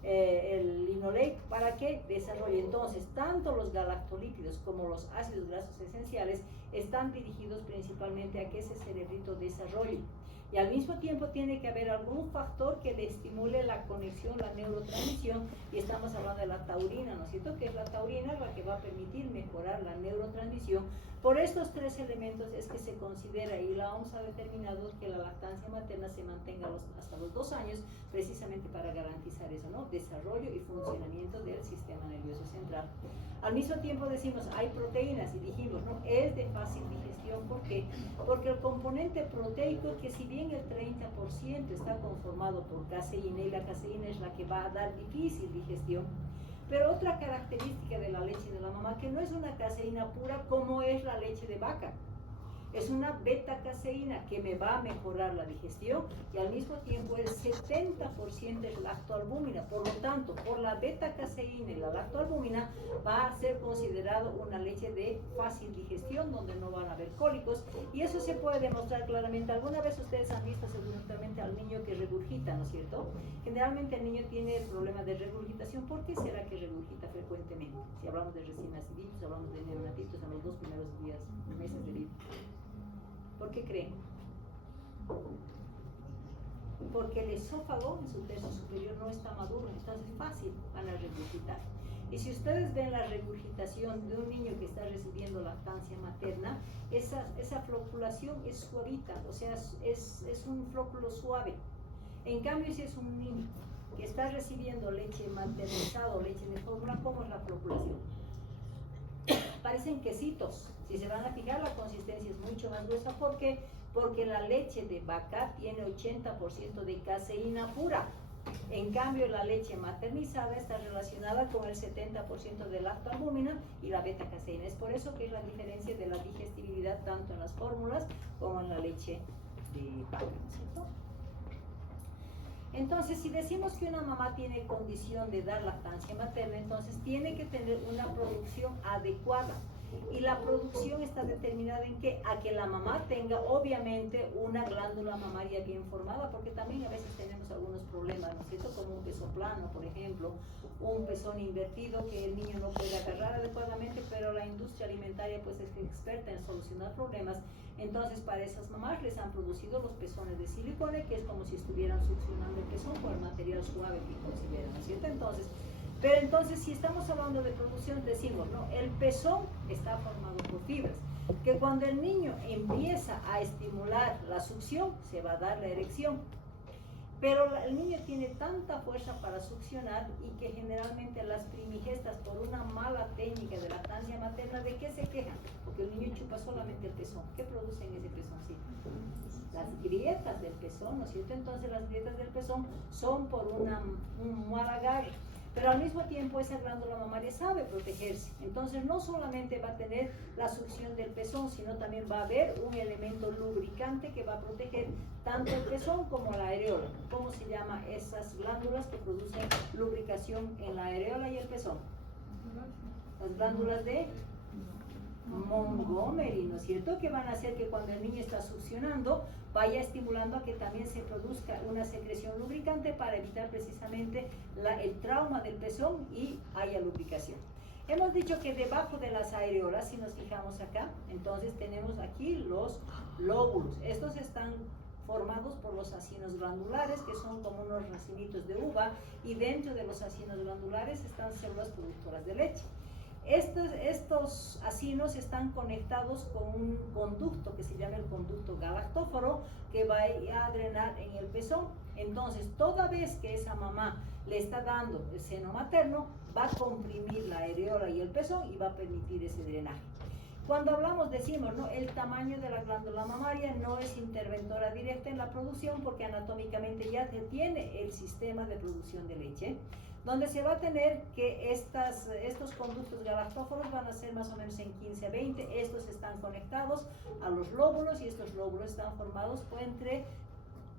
el linoleico. ¿Para qué? Desarrollo. Entonces, tanto los galactolípidos como los ácidos grasos esenciales están dirigidos principalmente a que ese cerebrito desarrolle. Y al mismo tiempo tiene que haber algún factor que le estimule la conexión, la neurotransmisión, y estamos hablando de la taurina, ¿no es cierto? Que es la taurina la que va a permitir mejorar la neurotransmisión. Por estos 3 elementos es que se considera, y la OMS ha determinado, que la lactancia materna se mantenga hasta los 2 años, precisamente para garantizar eso, ¿no? Desarrollo y funcionamiento del sistema nervioso central. Al mismo tiempo decimos, hay proteínas, y dijimos, ¿no? Es de fácil digestión. ¿Por qué? Porque el componente proteico, que si bien el 30% está conformado por caseína, y la caseína es la que va a dar difícil digestión. Pero otra característica de la leche de la mamá, que no es una caseína pura como es la leche de vaca. Es una beta-caseína que me va a mejorar la digestión y al mismo tiempo el 70% es lactoalbúmina. Por lo tanto, por la beta-caseína y la lactoalbúmina va a ser considerado una leche de fácil digestión donde no van a haber cólicos, y eso se puede demostrar claramente. Alguna vez ustedes han visto seguramente al niño que regurgita, ¿no es cierto? Generalmente el niño tiene problemas de regurgitación. ¿Por qué será que regurgita frecuentemente? Si hablamos de recién naciditos, hablamos de neonatitos en los 2 primeros días, meses de vida. ¿Por qué creen? Porque el esófago en su tercio superior no está maduro, entonces fácil van a regurgitar. Y si ustedes ven la regurgitación de un niño que está recibiendo lactancia materna, esa floculación es suavita, o sea, es un flóculo suave. En cambio, si es un niño que está recibiendo leche maternizada o leche de fórmula, ¿cómo es la floculación? Parecen quesitos. Si se van a fijar, la consistencia es mucho más gruesa. ¿Por qué? Porque la leche de vaca tiene 80% de caseína pura. En cambio, la leche maternizada está relacionada con el 70% de lactoalbúmina y la beta-caseína. Es por eso que es la diferencia de la digestibilidad tanto en las fórmulas como en la leche de vaca, ¿no es cierto? Entonces, si decimos que una mamá tiene condición de dar lactancia materna, entonces tiene que tener una producción adecuada. Y la producción está determinada en qué? A que la mamá tenga obviamente una glándula mamaria bien formada, porque también a veces tenemos algunos problemas, ¿no es cierto? Como un pezón plano, por ejemplo, un pezón invertido que el niño no puede agarrar adecuadamente, pero la industria alimentaria pues es experta en solucionar problemas. Entonces, para esas mamás les han producido los pezones de silicona, que es como si estuvieran succionando el pezón con el material suave que consideran, ¿no es cierto? Entonces, si estamos hablando de producción, decimos, ¿no? El pezón está formado por fibras, que cuando el niño empieza a estimular la succión, se va a dar la erección. Pero el niño tiene tanta fuerza para succionar y que generalmente las primigestas, por una mala técnica de lactancia materna, ¿de qué se quejan? Porque el niño chupa solamente el pezón. ¿Qué producen ese pezoncito? Las grietas del pezón, ¿no es cierto? Entonces las grietas del pezón son por un mal agarre. Pero al mismo tiempo esa glándula mamaria sabe protegerse. Entonces no solamente va a tener la succión del pezón, sino también va a haber un elemento lubricante que va a proteger tanto el pezón como la areola. ¿Cómo se llama esas glándulas que producen lubricación en la areola y el pezón? Las glándulas de Montgomery, ¿no es cierto? Que van a hacer que cuando el niño está succionando vaya estimulando a que también se produzca una secreción lubricante para evitar precisamente el trauma del pezón y haya lubricación. Hemos dicho que debajo de las areolas, si nos fijamos acá, entonces tenemos aquí los lóbulos. Estos están formados por los acinos glandulares, que son como unos racimitos de uva, y dentro de los acinos glandulares están células productoras de leche. Estos acinos están conectados con un conducto que se llama el conducto galactóforo, que va a drenar en el pezón. Entonces, toda vez que esa mamá le está dando el seno materno, va a comprimir la areola y el pezón y va a permitir ese drenaje. Cuando hablamos, decimos, ¿no? El tamaño de la glándula mamaria no es interventora directa en la producción, porque anatómicamente ya tiene el sistema de producción de leche, donde se va a tener que estos conductos galactóforos van a ser más o menos en 15 a 20. Estos están conectados a los lóbulos y estos lóbulos están formados por entre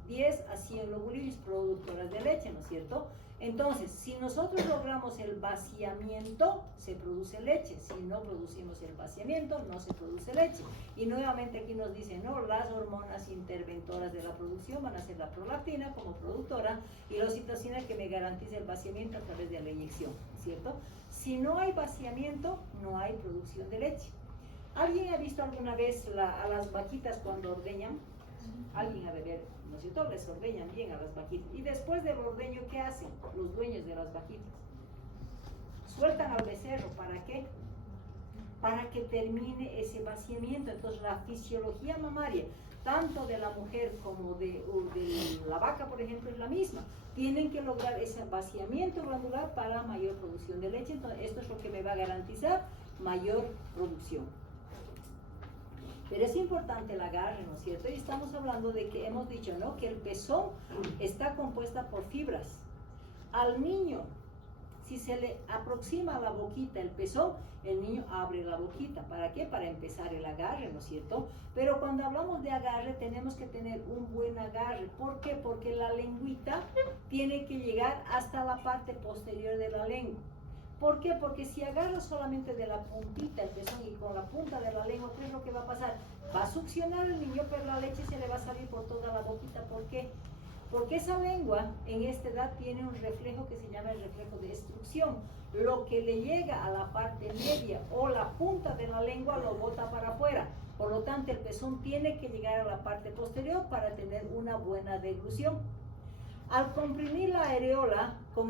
10 a 100 lobulitis productoras de leche, ¿no es cierto? Entonces, si nosotros logramos el vaciamiento, se produce leche. Si no producimos el vaciamiento, no se produce leche. Y nuevamente aquí nos dicen, no, las hormonas interventoras de la producción van a ser la prolactina como productora y la oxitocina, que me garantiza el vaciamiento a través de la inyección, ¿cierto? Si no hay vaciamiento, no hay producción de leche. ¿Alguien ha visto alguna vez a las vaquitas cuando ordeñan? Alguien ha de ver, ¿no es cierto? Les ordeñan bien a las vaquitas. Y después del ordeño, ¿qué hacen los dueños de las vaquitas? Sueltan al becerro. ¿Para qué? Para que termine ese vaciamiento. Entonces, la fisiología mamaria, tanto de la mujer como de la vaca, por ejemplo, es la misma. Tienen que lograr ese vaciamiento glandular para mayor producción de leche. Entonces, esto es lo que me va a garantizar mayor producción. Pero es importante el agarre, ¿no es cierto? Y estamos hablando de que hemos dicho, ¿no? Que el pezón está compuesta por fibras. Al niño, Si se le aproxima a la boquita el pezón, el niño abre la boquita. ¿Para qué? Para empezar el agarre, ¿no es cierto? Pero cuando hablamos de agarre, tenemos que tener un buen agarre. ¿Por qué? Porque la lengüita tiene que llegar hasta la parte posterior de la lengua. ¿Por qué? Porque si agarra solamente de la puntita el pezón y con la punta de la lengua, ¿qué es lo que va a pasar? Va a succionar el niño, pero la leche se le va a salir por toda la boquita. ¿Por qué? Porque esa lengua en esta edad tiene un reflejo que se llama el reflejo de extrusión. Lo que le llega a la parte media o la punta de la lengua lo bota para afuera. Por lo tanto, el pezón tiene que llegar a la parte posterior para tener una buena deglución. Al comprimir la areola con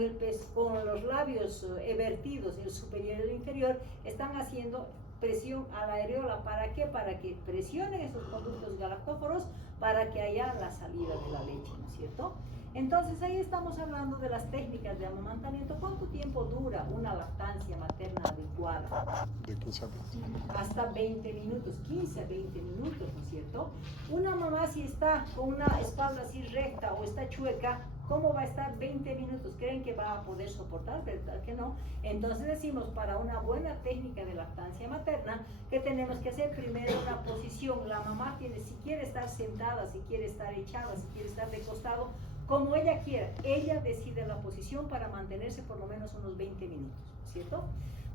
los labios evertidos, el superior y el inferior, están haciendo presión a la areola. ¿Para qué? Para que presionen esos conductos galactóforos para que haya la salida de la leche, ¿no es cierto? Entonces ahí estamos hablando de las técnicas de amamantamiento. ¿Cuánto tiempo dura una lactancia materna adecuada? De 15 a 20. Hasta 20 minutos, 15 a 20 minutos, ¿no es cierto? Una mamá si está con una espalda así recta o está chueca, ¿cómo va a estar 20 minutos? ¿Creen que va a poder soportar? ¿Verdad que no? Entonces decimos, para una buena técnica de lactancia materna, ¿qué tenemos que hacer? Primero una posición. La mamá tiene, si quiere estar sentada, si quiere estar echada, si quiere estar de costado, como ella quiera. Ella decide la posición para mantenerse por lo menos unos 20 minutos, ¿cierto?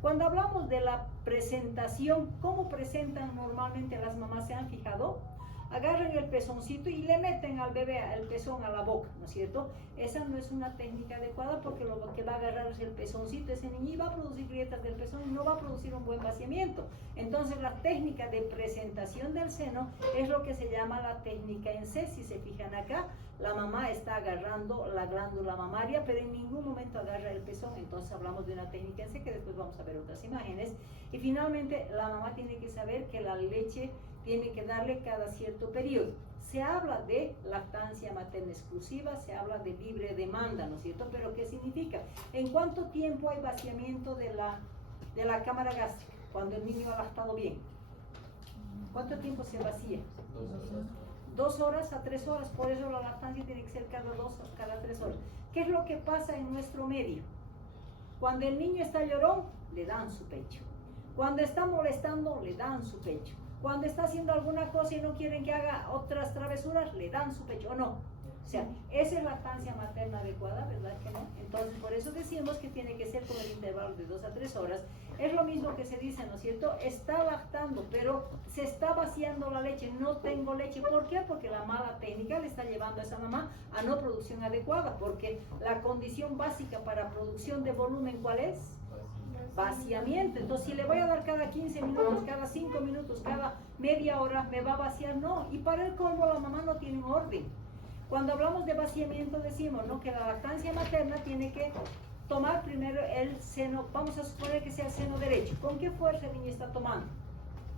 Cuando hablamos de la presentación, ¿cómo presentan normalmente las mamás? ¿Se han fijado? Agarran el pezoncito y le meten al bebé el pezón a la boca, ¿no es cierto? Esa no es una técnica adecuada porque lo que va a agarrar es el pezoncito, ese niño, y va a producir grietas del pezón y no va a producir un buen vaciamiento. Entonces la técnica de presentación del seno es lo que se llama la técnica en C. Si se fijan acá, la mamá está agarrando la glándula mamaria, pero en ningún momento agarra el pezón. Entonces hablamos de una técnica en C, que después vamos a ver otras imágenes. Y finalmente la mamá tiene que saber que la leche tiene que darle cada cierto periodo. Se habla de lactancia materna exclusiva, se habla de libre demanda, ¿no es cierto? Pero ¿qué significa? ¿En cuánto tiempo hay vaciamiento de la cámara gástrica cuando el niño ha lactado bien? ¿Cuánto tiempo se vacía? 2 horas a 3 horas, por eso la lactancia tiene que ser cada 2 o cada 3 horas. ¿Qué es lo que pasa en nuestro medio? Cuando el niño está llorón, le dan su pecho. Cuando está molestando, le dan su pecho. Cuando está haciendo alguna cosa y no quieren que haga otras travesuras, le dan su pecho, ¿o no? O sea, esa es lactancia materna adecuada, ¿verdad que no? Entonces, por eso decimos que tiene que ser con el intervalo de 2 a 3 horas. Es lo mismo que se dice, ¿no es cierto? Está lactando, pero se está vaciando la leche, no tengo leche. ¿Por qué? Porque la mala técnica le está llevando a esa mamá a no producción adecuada, porque la condición básica para producción de volumen, ¿cuál es? Vaciamiento. Entonces, si le voy a dar cada 15 minutos, cada 5 minutos, cada media hora, ¿me va a vaciar? No. Y para el colmo, la mamá no tiene un orden. Cuando hablamos de vaciamiento, decimos, ¿no?, que la lactancia materna tiene que tomar primero el seno. Vamos a suponer que sea el seno derecho. ¿Con qué fuerza el niño está tomando?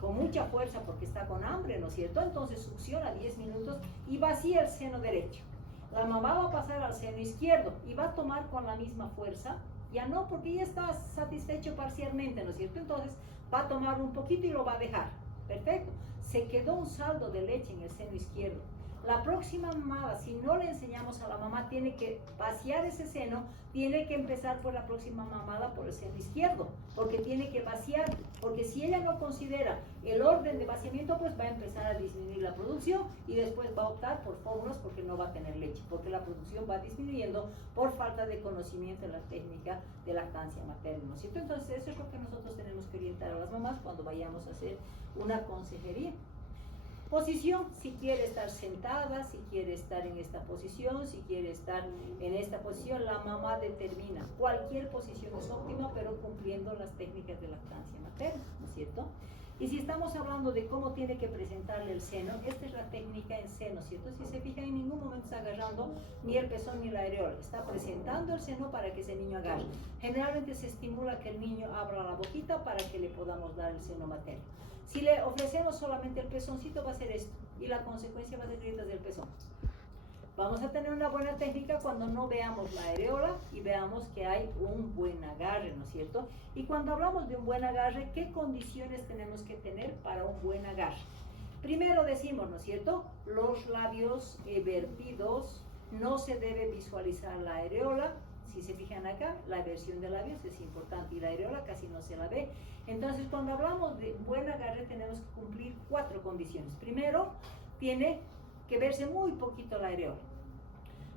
Con mucha fuerza, porque está con hambre, ¿no es cierto? Entonces succiona 10 minutos y vacía el seno derecho. La mamá va a pasar al seno izquierdo y va a tomar con la misma fuerza. Ya no, porque ya está satisfecho parcialmente, ¿no es cierto? Entonces va a tomar un poquito y lo va a dejar. Perfecto. Se quedó un saldo de leche en el seno izquierdo. La próxima mamada, si no le enseñamos a la mamá, tiene que vaciar ese seno, tiene que empezar por la próxima mamada por el seno izquierdo, porque tiene que vaciar, porque si ella no considera el orden de vaciamiento, pues va a empezar a disminuir la producción y después va a optar por fórmulas porque no va a tener leche, porque la producción va disminuyendo por falta de conocimiento de la técnica de lactancia materna, ¿no es cierto? Entonces eso es lo que nosotros tenemos que orientar a las mamás cuando vayamos a hacer una consejería. Posición, si quiere estar sentada, si quiere estar en esta posición, si quiere estar en esta posición, la mamá determina. Cualquier posición es óptima, pero cumpliendo las técnicas de lactancia materna, ¿no es cierto? Y si estamos hablando de cómo tiene que presentarle el seno, esta es la técnica en seno, ¿cierto? Si se fijan, en ningún momento está agarrando ni el pezón ni la areola, está presentando el seno para que ese niño agarre. Generalmente se estimula que el niño abra la boquita para que le podamos dar el seno materno. Si le ofrecemos solamente el pezoncito, va a ser esto, y la consecuencia va a ser grietas del pezón. Vamos a tener una buena técnica cuando no veamos la areola y veamos que hay un buen agarre, ¿no es cierto? Y cuando hablamos de un buen agarre, ¿qué condiciones tenemos que tener para un buen agarre? Primero decimos, ¿no es cierto?, los labios vertidos, no se debe visualizar la areola, Si se fijan acá, la eversión de labios es importante y la areola casi no se la ve. Entonces, cuando hablamos de buen agarre, tenemos que cumplir 4 condiciones. Primero, tiene que verse muy poquito la areola.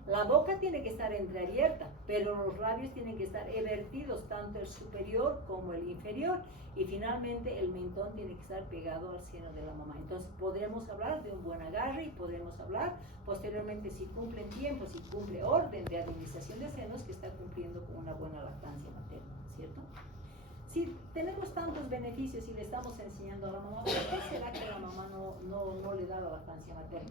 La boca tiene que estar entreabierta, pero los labios tienen que estar evertidos, tanto el superior como el inferior. Y finalmente el mentón tiene que estar pegado al seno de la mamá. Entonces podremos hablar de un buen agarre y podremos hablar posteriormente si cumple en tiempo, si cumple orden de administración de senos, que está cumpliendo con una buena lactancia materna, ¿cierto? Si tenemos tantos beneficios y le estamos enseñando a la mamá, ¿por qué será que la mamá no le da la lactancia materna?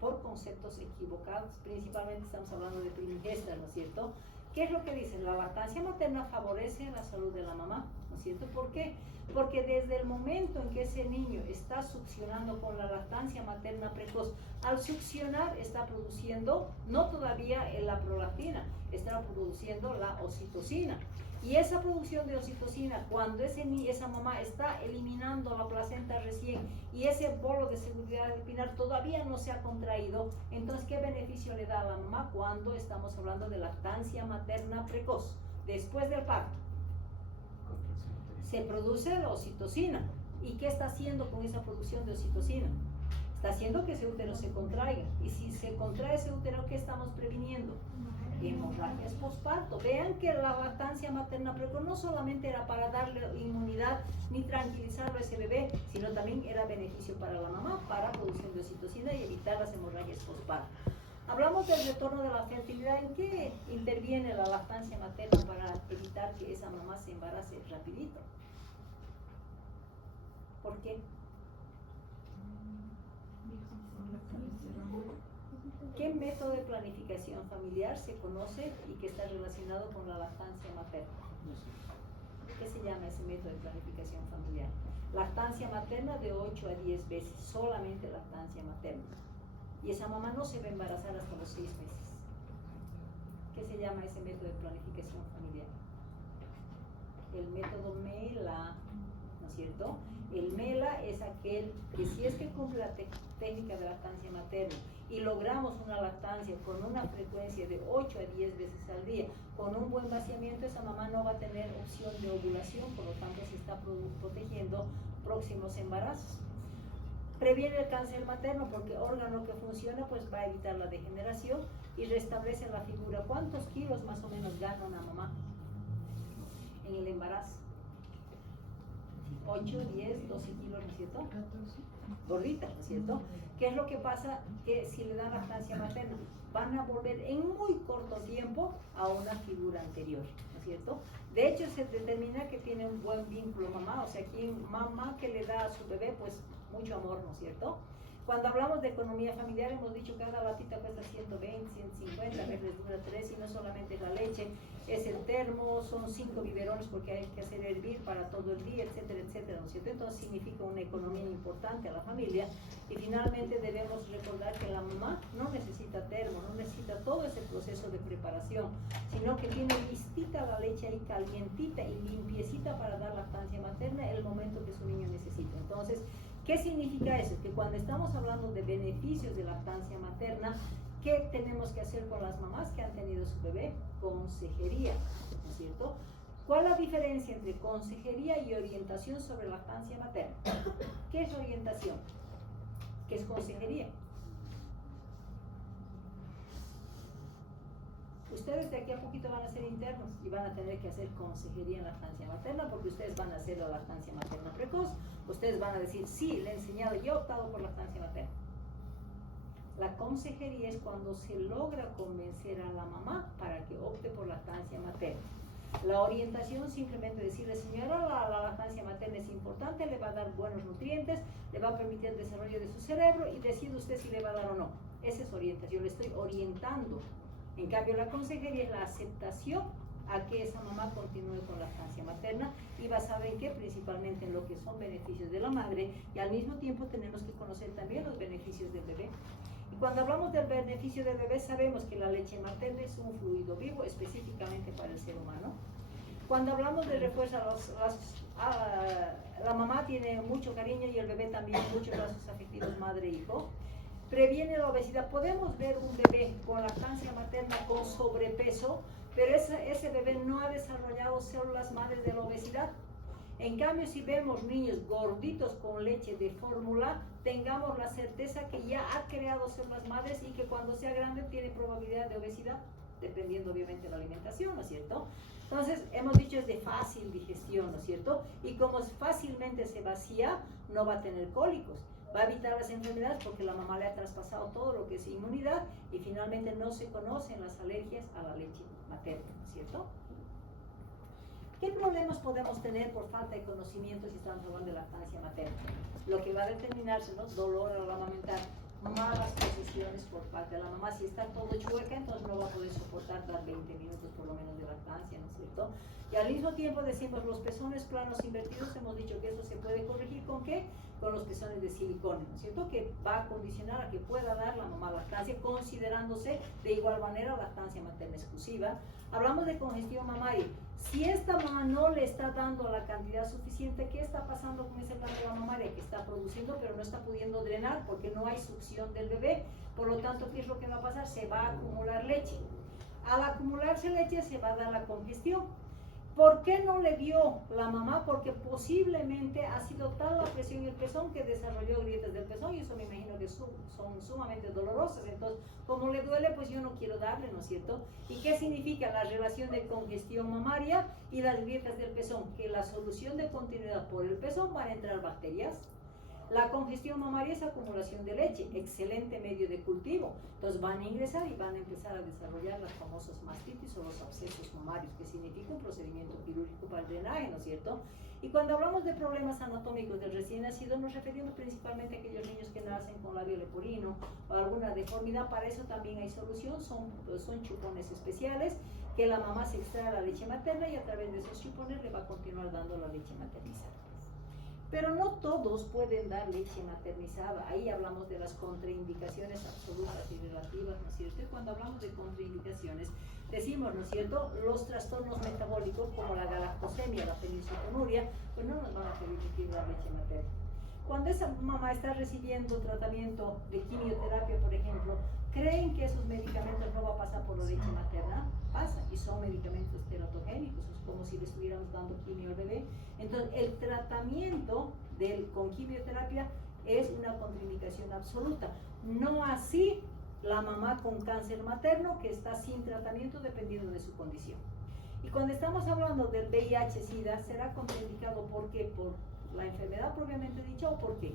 Por conceptos equivocados, principalmente estamos hablando de primigestas, ¿no es cierto? ¿Qué es lo que dicen? La lactancia materna favorece la salud de la mamá, ¿no es cierto? ¿Por qué? Porque desde el momento en que ese niño está succionando con la lactancia materna precoz, al succionar está produciendo, no todavía la prolactina, está produciendo la oxitocina. Y esa producción de oxitocina, cuando esa mamá está eliminando la placenta recién y ese bolo de seguridad del pinar todavía no se ha contraído, entonces, ¿qué beneficio le da a la mamá cuando estamos hablando de lactancia materna precoz? Después del parto, se produce la oxitocina. ¿Y qué está haciendo con esa producción de oxitocina? Está haciendo que ese útero se contraiga. Y si se contrae ese útero, ¿qué estamos previniendo? Hemorragias posparto. Vean que la lactancia materna precoz no solamente era para darle inmunidad ni tranquilizarlo a ese bebé, sino también era beneficio para la mamá, para producción de oxitocina y evitar las hemorragias posparto. Hablamos del retorno de la fertilidad. ¿En qué interviene la lactancia materna para evitar que esa mamá se embarace rapidito? ¿Por qué? ¿Qué método de planificación familiar se conoce y que está relacionado con la lactancia materna? ¿Qué se llama ese método de planificación familiar? Lactancia materna de 8 a 10 veces, solamente lactancia materna. Y esa mamá no se va a embarazar hasta los 6 meses. ¿Qué se llama ese método de planificación familiar? El método MELA, ¿no es cierto? El MELA es aquel que si es que cumple la técnica de lactancia materna y logramos una lactancia con una frecuencia de 8 a 10 veces al día, con un buen vaciamiento, esa mamá no va a tener opción de ovulación, por lo tanto se está protegiendo próximos embarazos. Previene el cáncer materno porque órgano que funciona pues va a evitar la degeneración y restablece la figura. ¿Cuántos kilos más o menos gana una mamá en el embarazo? 8, 10, 12 kilos, ¿no es cierto? 14. Gordita, ¿no es cierto? ¿Qué es lo que pasa? Que si le dan lactancia materna, van a volver en muy corto tiempo a una figura anterior, ¿no es cierto? De hecho, se determina que tiene un buen vínculo mamá, o sea, mamá que le da a su bebé, pues mucho amor, ¿no es cierto? Cuando hablamos de economía familiar, hemos dicho que cada latita cuesta 120, 150, a veces dura 3, y no solamente la leche, es el termo, son 5 biberones porque hay que hacer hervir para todo el día, etcétera, etcétera, ¿no es cierto? Entonces significa una economía importante a la familia. Y finalmente debemos recordar que la mamá no necesita termo, no necesita todo ese proceso de preparación, sino que tiene listita la leche ahí calientita y limpiecita para dar lactancia materna el momento que su niño necesita. Entonces, ¿qué significa eso? Que cuando estamos hablando de beneficios de lactancia materna, ¿qué tenemos que hacer con las mamás que han tenido su bebé? Consejería, ¿no es cierto? ¿Cuál es la diferencia entre consejería y orientación sobre lactancia materna? ¿Qué es orientación? ¿Qué es consejería? Ustedes de aquí a poquito van a ser internos y van a tener que hacer consejería en lactancia materna porque ustedes van a hacer la lactancia materna precoz. Ustedes van a decir, sí, le he enseñado, yo he optado por lactancia materna. La consejería es cuando se logra convencer a la mamá para que opte por lactancia materna. La orientación simplemente decirle, señora, la lactancia materna es importante, le va a dar buenos nutrientes, le va a permitir el desarrollo de su cerebro y decide usted si le va a dar o no. Esa es orientación, le estoy orientando. En cambio, la consejería es la aceptación a que esa mamá continúe con la lactancia materna y basada en qué, principalmente en lo que son beneficios de la madre, y al mismo tiempo tenemos que conocer también los beneficios del bebé. Y cuando hablamos del beneficio del bebé, sabemos que la leche materna es un fluido vivo específicamente para el ser humano. Cuando hablamos de refuerzo, la mamá tiene mucho cariño y el bebé también, muchos lazos afectivos madre-hijo. Previene la obesidad. Podemos ver un bebé con lactancia materna con sobrepeso, pero ese bebé no ha desarrollado células madres de la obesidad. En cambio, si vemos niños gorditos con leche de fórmula, tengamos la certeza que ya ha creado células madres y que cuando sea grande tiene probabilidad de obesidad, dependiendo obviamente de la alimentación, ¿no es cierto? Entonces, hemos dicho es de fácil digestión, ¿no es cierto? Y como fácilmente se vacía, no va a tener cólicos. Va a evitar las enfermedades porque la mamá le ha traspasado todo lo que es inmunidad y finalmente no se conocen las alergias a la leche materna, ¿no es cierto? ¿Qué problemas podemos tener por falta de conocimiento si estamos hablando de lactancia materna? Lo que va a determinarse, ¿no? Dolor al amamentar, malas posiciones por parte de la mamá. Si está todo chueca, entonces no va a poder soportar dar 20 minutos por lo menos de lactancia, ¿no es cierto? Y al mismo tiempo decimos los pezones planos invertidos, hemos dicho que eso se puede corregir ¿con qué? Con los pezones de silicona, ¿no es cierto? Que va a condicionar a que pueda dar la mamá lactancia, considerándose de igual manera lactancia materna exclusiva. Hablamos de congestión mamaria. Si esta mamá no le está dando la cantidad suficiente, ¿qué está pasando con ese glándula mamaria? Que está produciendo pero no está pudiendo drenar porque no hay succión del bebé. Por lo tanto, ¿qué es lo que va a pasar? Se va a acumular leche. Al acumularse leche se va a dar la congestión. ¿Por qué no le dio la mamá? Porque posiblemente ha sido tal la presión en el pezón que desarrolló grietas del pezón y eso me imagino que son sumamente dolorosas. Entonces, como le duele, pues yo no quiero darle, ¿no es cierto? ¿Y qué significa la relación de congestión mamaria y las grietas del pezón? Que la solución de continuidad por el pezón van a entrar bacterias. La congestión mamaria es acumulación de leche, excelente medio de cultivo. Entonces van a ingresar y van a empezar a desarrollar las famosas mastitis o los abscesos mamarios, que significa un procedimiento quirúrgico para el drenaje, ¿no es cierto? Y cuando hablamos de problemas anatómicos del recién nacido, nos referimos principalmente a aquellos niños que nacen con labio leporino o alguna deformidad. Para eso también hay solución, son chupones especiales que la mamá se extrae la leche materna y a través de esos chupones le va a continuar dando la leche maternizada. Pero no todos pueden dar leche maternizada. Ahí hablamos de las contraindicaciones absolutas y relativas, ¿no es cierto? Y cuando hablamos de contraindicaciones, decimos, ¿no es cierto? Los trastornos metabólicos como la galactosemia, la fenilcetonuria, pues no nos van a permitir dar leche materna. Cuando esa mamá está recibiendo tratamiento de quimioterapia, por ejemplo, ¿creen que esos medicamentos no van a pasar por la leche materna? Pasa, y son medicamentos teratogénicos, es como si le estuviéramos dando quimio al bebé. Entonces, el tratamiento con quimioterapia es una contraindicación absoluta. No así la mamá con cáncer materno que está sin tratamiento dependiendo de su condición. Y cuando estamos hablando del VIH-Sida, será contraindicado ¿por qué? Por la enfermedad propiamente dicha o por qué,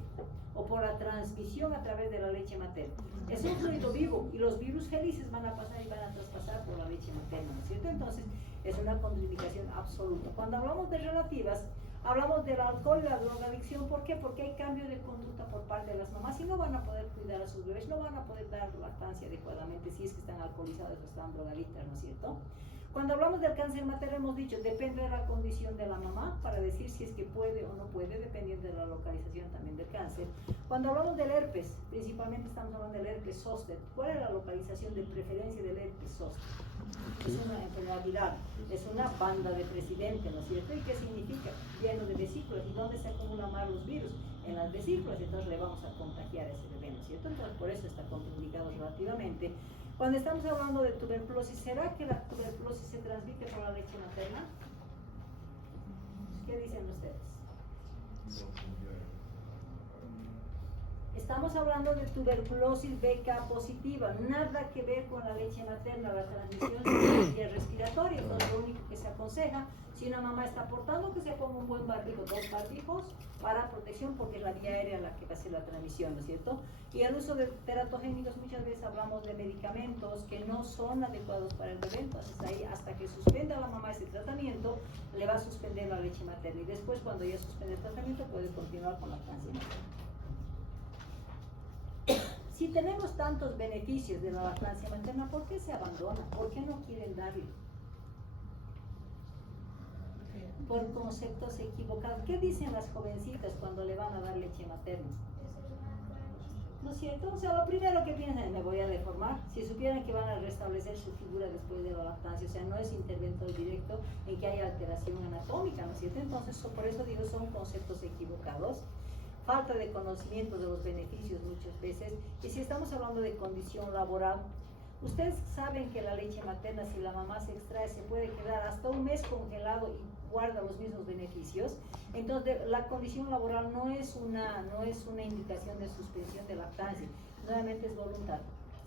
o por la transmisión a través de la leche materna. Es un fluido vivo y los virus felices van a pasar y van a traspasar por la leche materna, ¿no es cierto? Entonces es una contraindicación absoluta. Cuando hablamos de relativas, hablamos del alcohol y la drogadicción. ¿Por qué? Porque hay cambio de conducta por parte de las mamás y no van a poder cuidar a sus bebés, no van a poder dar lactancia adecuadamente si es que están alcoholizadas o están drogadictas, ¿no es cierto? Cuando hablamos del cáncer materno hemos dicho, depende de la condición de la mamá para decir si es que puede o no puede, dependiendo de la localización también del cáncer. Cuando hablamos del herpes, principalmente estamos hablando del herpes zóster. ¿Cuál es la localización de preferencia del herpes zóster? Es una enfermedad viral, es una banda de presidente, ¿no es cierto? ¿Y qué significa? Lleno de vesículas. ¿Y dónde se acumulan más los virus? En las vesículas, entonces le vamos a contagiar a ese bebé, ¿no es cierto? Entonces por eso está contraindicado relativamente. Cuando estamos hablando de tuberculosis, ¿será que la tuberculosis se transmite por la leche materna? ¿Qué dicen ustedes? Estamos hablando de tuberculosis BK positiva, nada que ver con la leche materna, la transmisión de vía respiratoria. Entonces lo único que se aconseja, si una mamá está portando, que se ponga un buen barbijo, 2 barbijos para protección, porque es la vía aérea la que va a hacer la transmisión, ¿no es cierto? Y el uso de teratogénicos, muchas veces hablamos de medicamentos que no son adecuados para el bebé, entonces ahí hasta que suspenda la mamá ese tratamiento, le va a suspender la leche materna y después cuando ya suspende el tratamiento puede continuar con la lactancia materna. Si tenemos tantos beneficios de la lactancia materna, ¿por qué se abandona? ¿Por qué no quieren darle? Por conceptos equivocados. ¿Qué dicen las jovencitas cuando le van a dar leche materna? ¿No es cierto? O sea, lo primero que piensan es, me voy a deformar. Si supieran que van a restablecer su figura después de la lactancia, o sea, no es interventor directo en que haya alteración anatómica, ¿no es cierto? Entonces, por eso digo, son conceptos equivocados. Falta de conocimiento de los beneficios muchas veces. Y si estamos hablando de condición laboral, Ustedes saben que la leche materna, si la mamá se extrae, se puede quedar hasta un mes congelado y guarda los mismos beneficios. Entonces, la condición laboral no es una indicación de suspensión de lactancia, nuevamente es voluntad.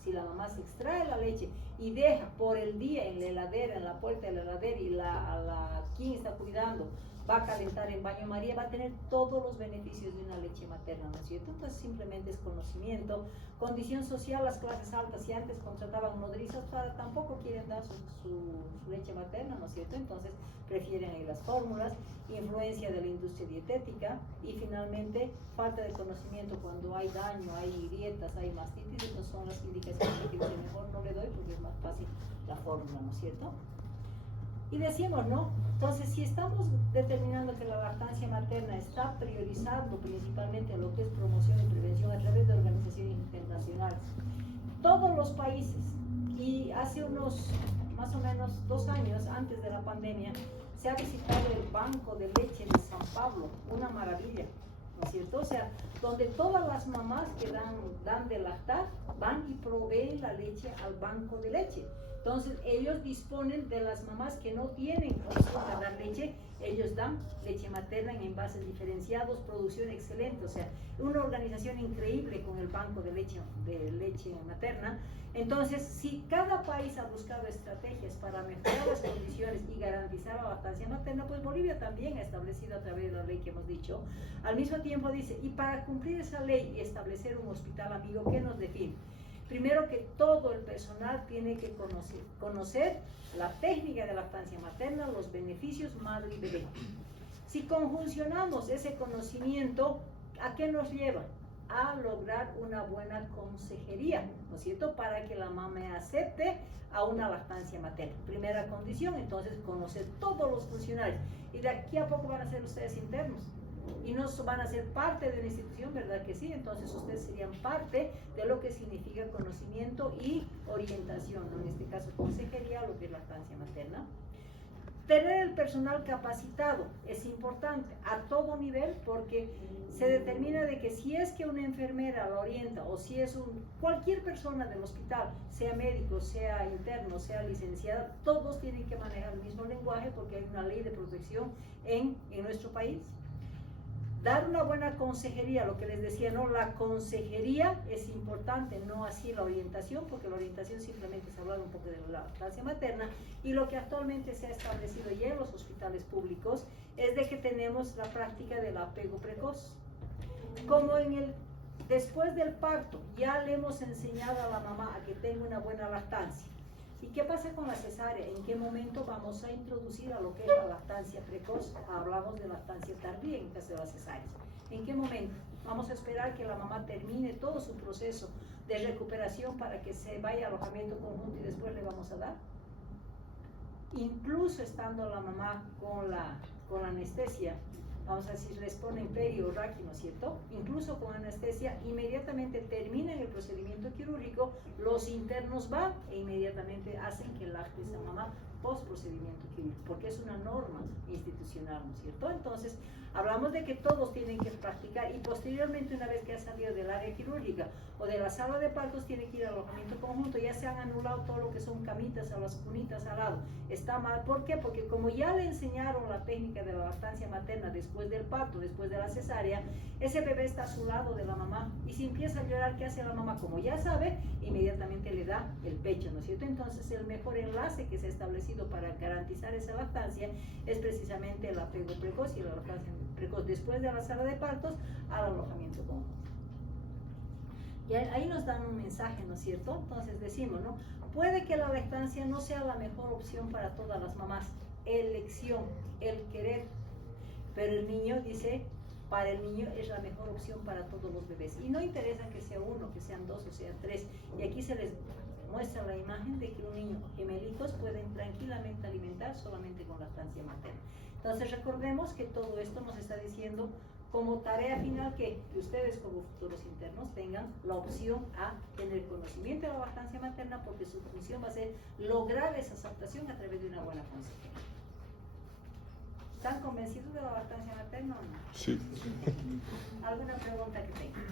Si la mamá se extrae la leche y deja por el día en la heladera, en la puerta de la heladera, y quien está cuidando va a calentar en baño María, va a tener todos los beneficios de una leche materna, ¿no es cierto? Entonces simplemente es conocimiento. Condición social, las clases altas, si antes contrataban nodrizas, tampoco quieren dar su leche materna, ¿no es cierto? Entonces prefieren ahí las fórmulas, influencia de la industria dietética, y finalmente falta de conocimiento cuando hay daño, hay grietas, hay mastitis. Entonces son las indicaciones que dicen, mejor no le doy porque es más fácil la fórmula, ¿no es cierto? Y decimos, ¿no? Entonces, si estamos determinando que la lactancia materna está priorizando principalmente lo que es promoción y prevención a través de organizaciones internacionales, todos los países, y hace unos más o menos 2 años antes de la pandemia, se ha visitado el banco de leche de San Pablo, una maravilla, ¿no es cierto? O sea, donde todas las mamás que dan de lactar van y proveen la leche al banco de leche. Entonces ellos disponen de las mamás que no tienen opción de dar leche, ellos dan leche materna en envases diferenciados, producción excelente, o sea, una organización increíble con el banco de leche materna. Entonces, si cada país ha buscado estrategias para mejorar las condiciones y garantizar la lactancia materna, pues Bolivia también ha establecido a través de la ley que hemos dicho. Al mismo tiempo dice, y para cumplir esa ley y establecer un hospital amigo, ¿qué nos define? Primero, que todo el personal tiene que conocer la técnica de lactancia materna, los beneficios madre y bebé. Si conjuncionamos ese conocimiento, ¿a qué nos lleva? A lograr una buena consejería, ¿no es cierto? Para que la mamá acepte a una lactancia materna. Primera condición, entonces, conocer todos los funcionarios. Y de aquí a poco van a ser ustedes internos. Y no van a ser parte de una institución, ¿verdad que sí? Entonces ustedes serían parte de lo que significa conocimiento y orientación, ¿no? En este caso consejería, lo que es lactancia materna. Tener el personal capacitado es importante a todo nivel, porque se determina de que si es que una enfermera la orienta, o si es cualquier persona del hospital, sea médico, sea interno, sea licenciada, todos tienen que manejar el mismo lenguaje, porque hay una ley de protección en nuestro país. Dar una buena consejería, lo que les decía, ¿no? La consejería es importante, no así la orientación, porque la orientación simplemente es hablar un poco de la lactancia materna. Y lo que actualmente se ha establecido ya en los hospitales públicos es de que tenemos la práctica del apego precoz. Como después del parto ya le hemos enseñado a la mamá a que tenga una buena lactancia. ¿Y qué pasa con la cesárea? ¿En qué momento vamos a introducir a lo que es la lactancia precoz? Hablamos de lactancia tardía en caso de la cesárea. ¿En qué momento? Vamos a esperar que la mamá termine todo su proceso de recuperación para que se vaya a alojamiento conjunto y después le vamos a dar. Incluso estando la mamá con la anestesia, vamos a decir, les ponen peri o raqui, ¿no es cierto? Incluso con anestesia, inmediatamente terminan el procedimiento quirúrgico, los internos van e inmediatamente hacen que lacte esa mamá post procedimiento quirúrgico, porque es una norma institucional, ¿no es cierto? Entonces, hablamos de que todos tienen que practicar, y posteriormente, una vez que ha salido del área quirúrgica o de la sala de partos, tiene que ir al alojamiento conjunto. Ya se han anulado todo lo que son camitas a las cunitas al lado. Está mal, ¿por qué? Porque como ya le enseñaron la técnica de la lactancia materna después del parto, después de la cesárea, ese bebé está a su lado de la mamá, y si empieza a llorar, ¿qué hace la mamá? Como ya sabe, inmediatamente le da el pecho, ¿no es cierto? Entonces, el mejor enlace que se ha establecido para garantizar esa lactancia es precisamente el apego precoz y la lactancia precoz después de la sala de partos al alojamiento conjunto. Y ahí nos dan un mensaje, ¿no es cierto? Entonces decimos, ¿no? Puede que la lactancia no sea la mejor opción para todas las mamás, elección, el querer, pero el niño dice, para el niño es la mejor opción para todos los bebés. Y no interesa que sea uno, que sean dos o sean tres. Y aquí se les muestra la imagen de que un niño gemelitos pueden tranquilamente alimentar solamente con lactancia materna. Entonces recordemos que todo esto nos está diciendo como tarea final que ustedes como futuros internos tengan la opción a tener conocimiento de la lactancia materna, porque su función va a ser lograr esa aceptación a través de una buena consejería. ¿Están convencidos de la lactancia materna o no? Sí. ¿Alguna pregunta que tengan?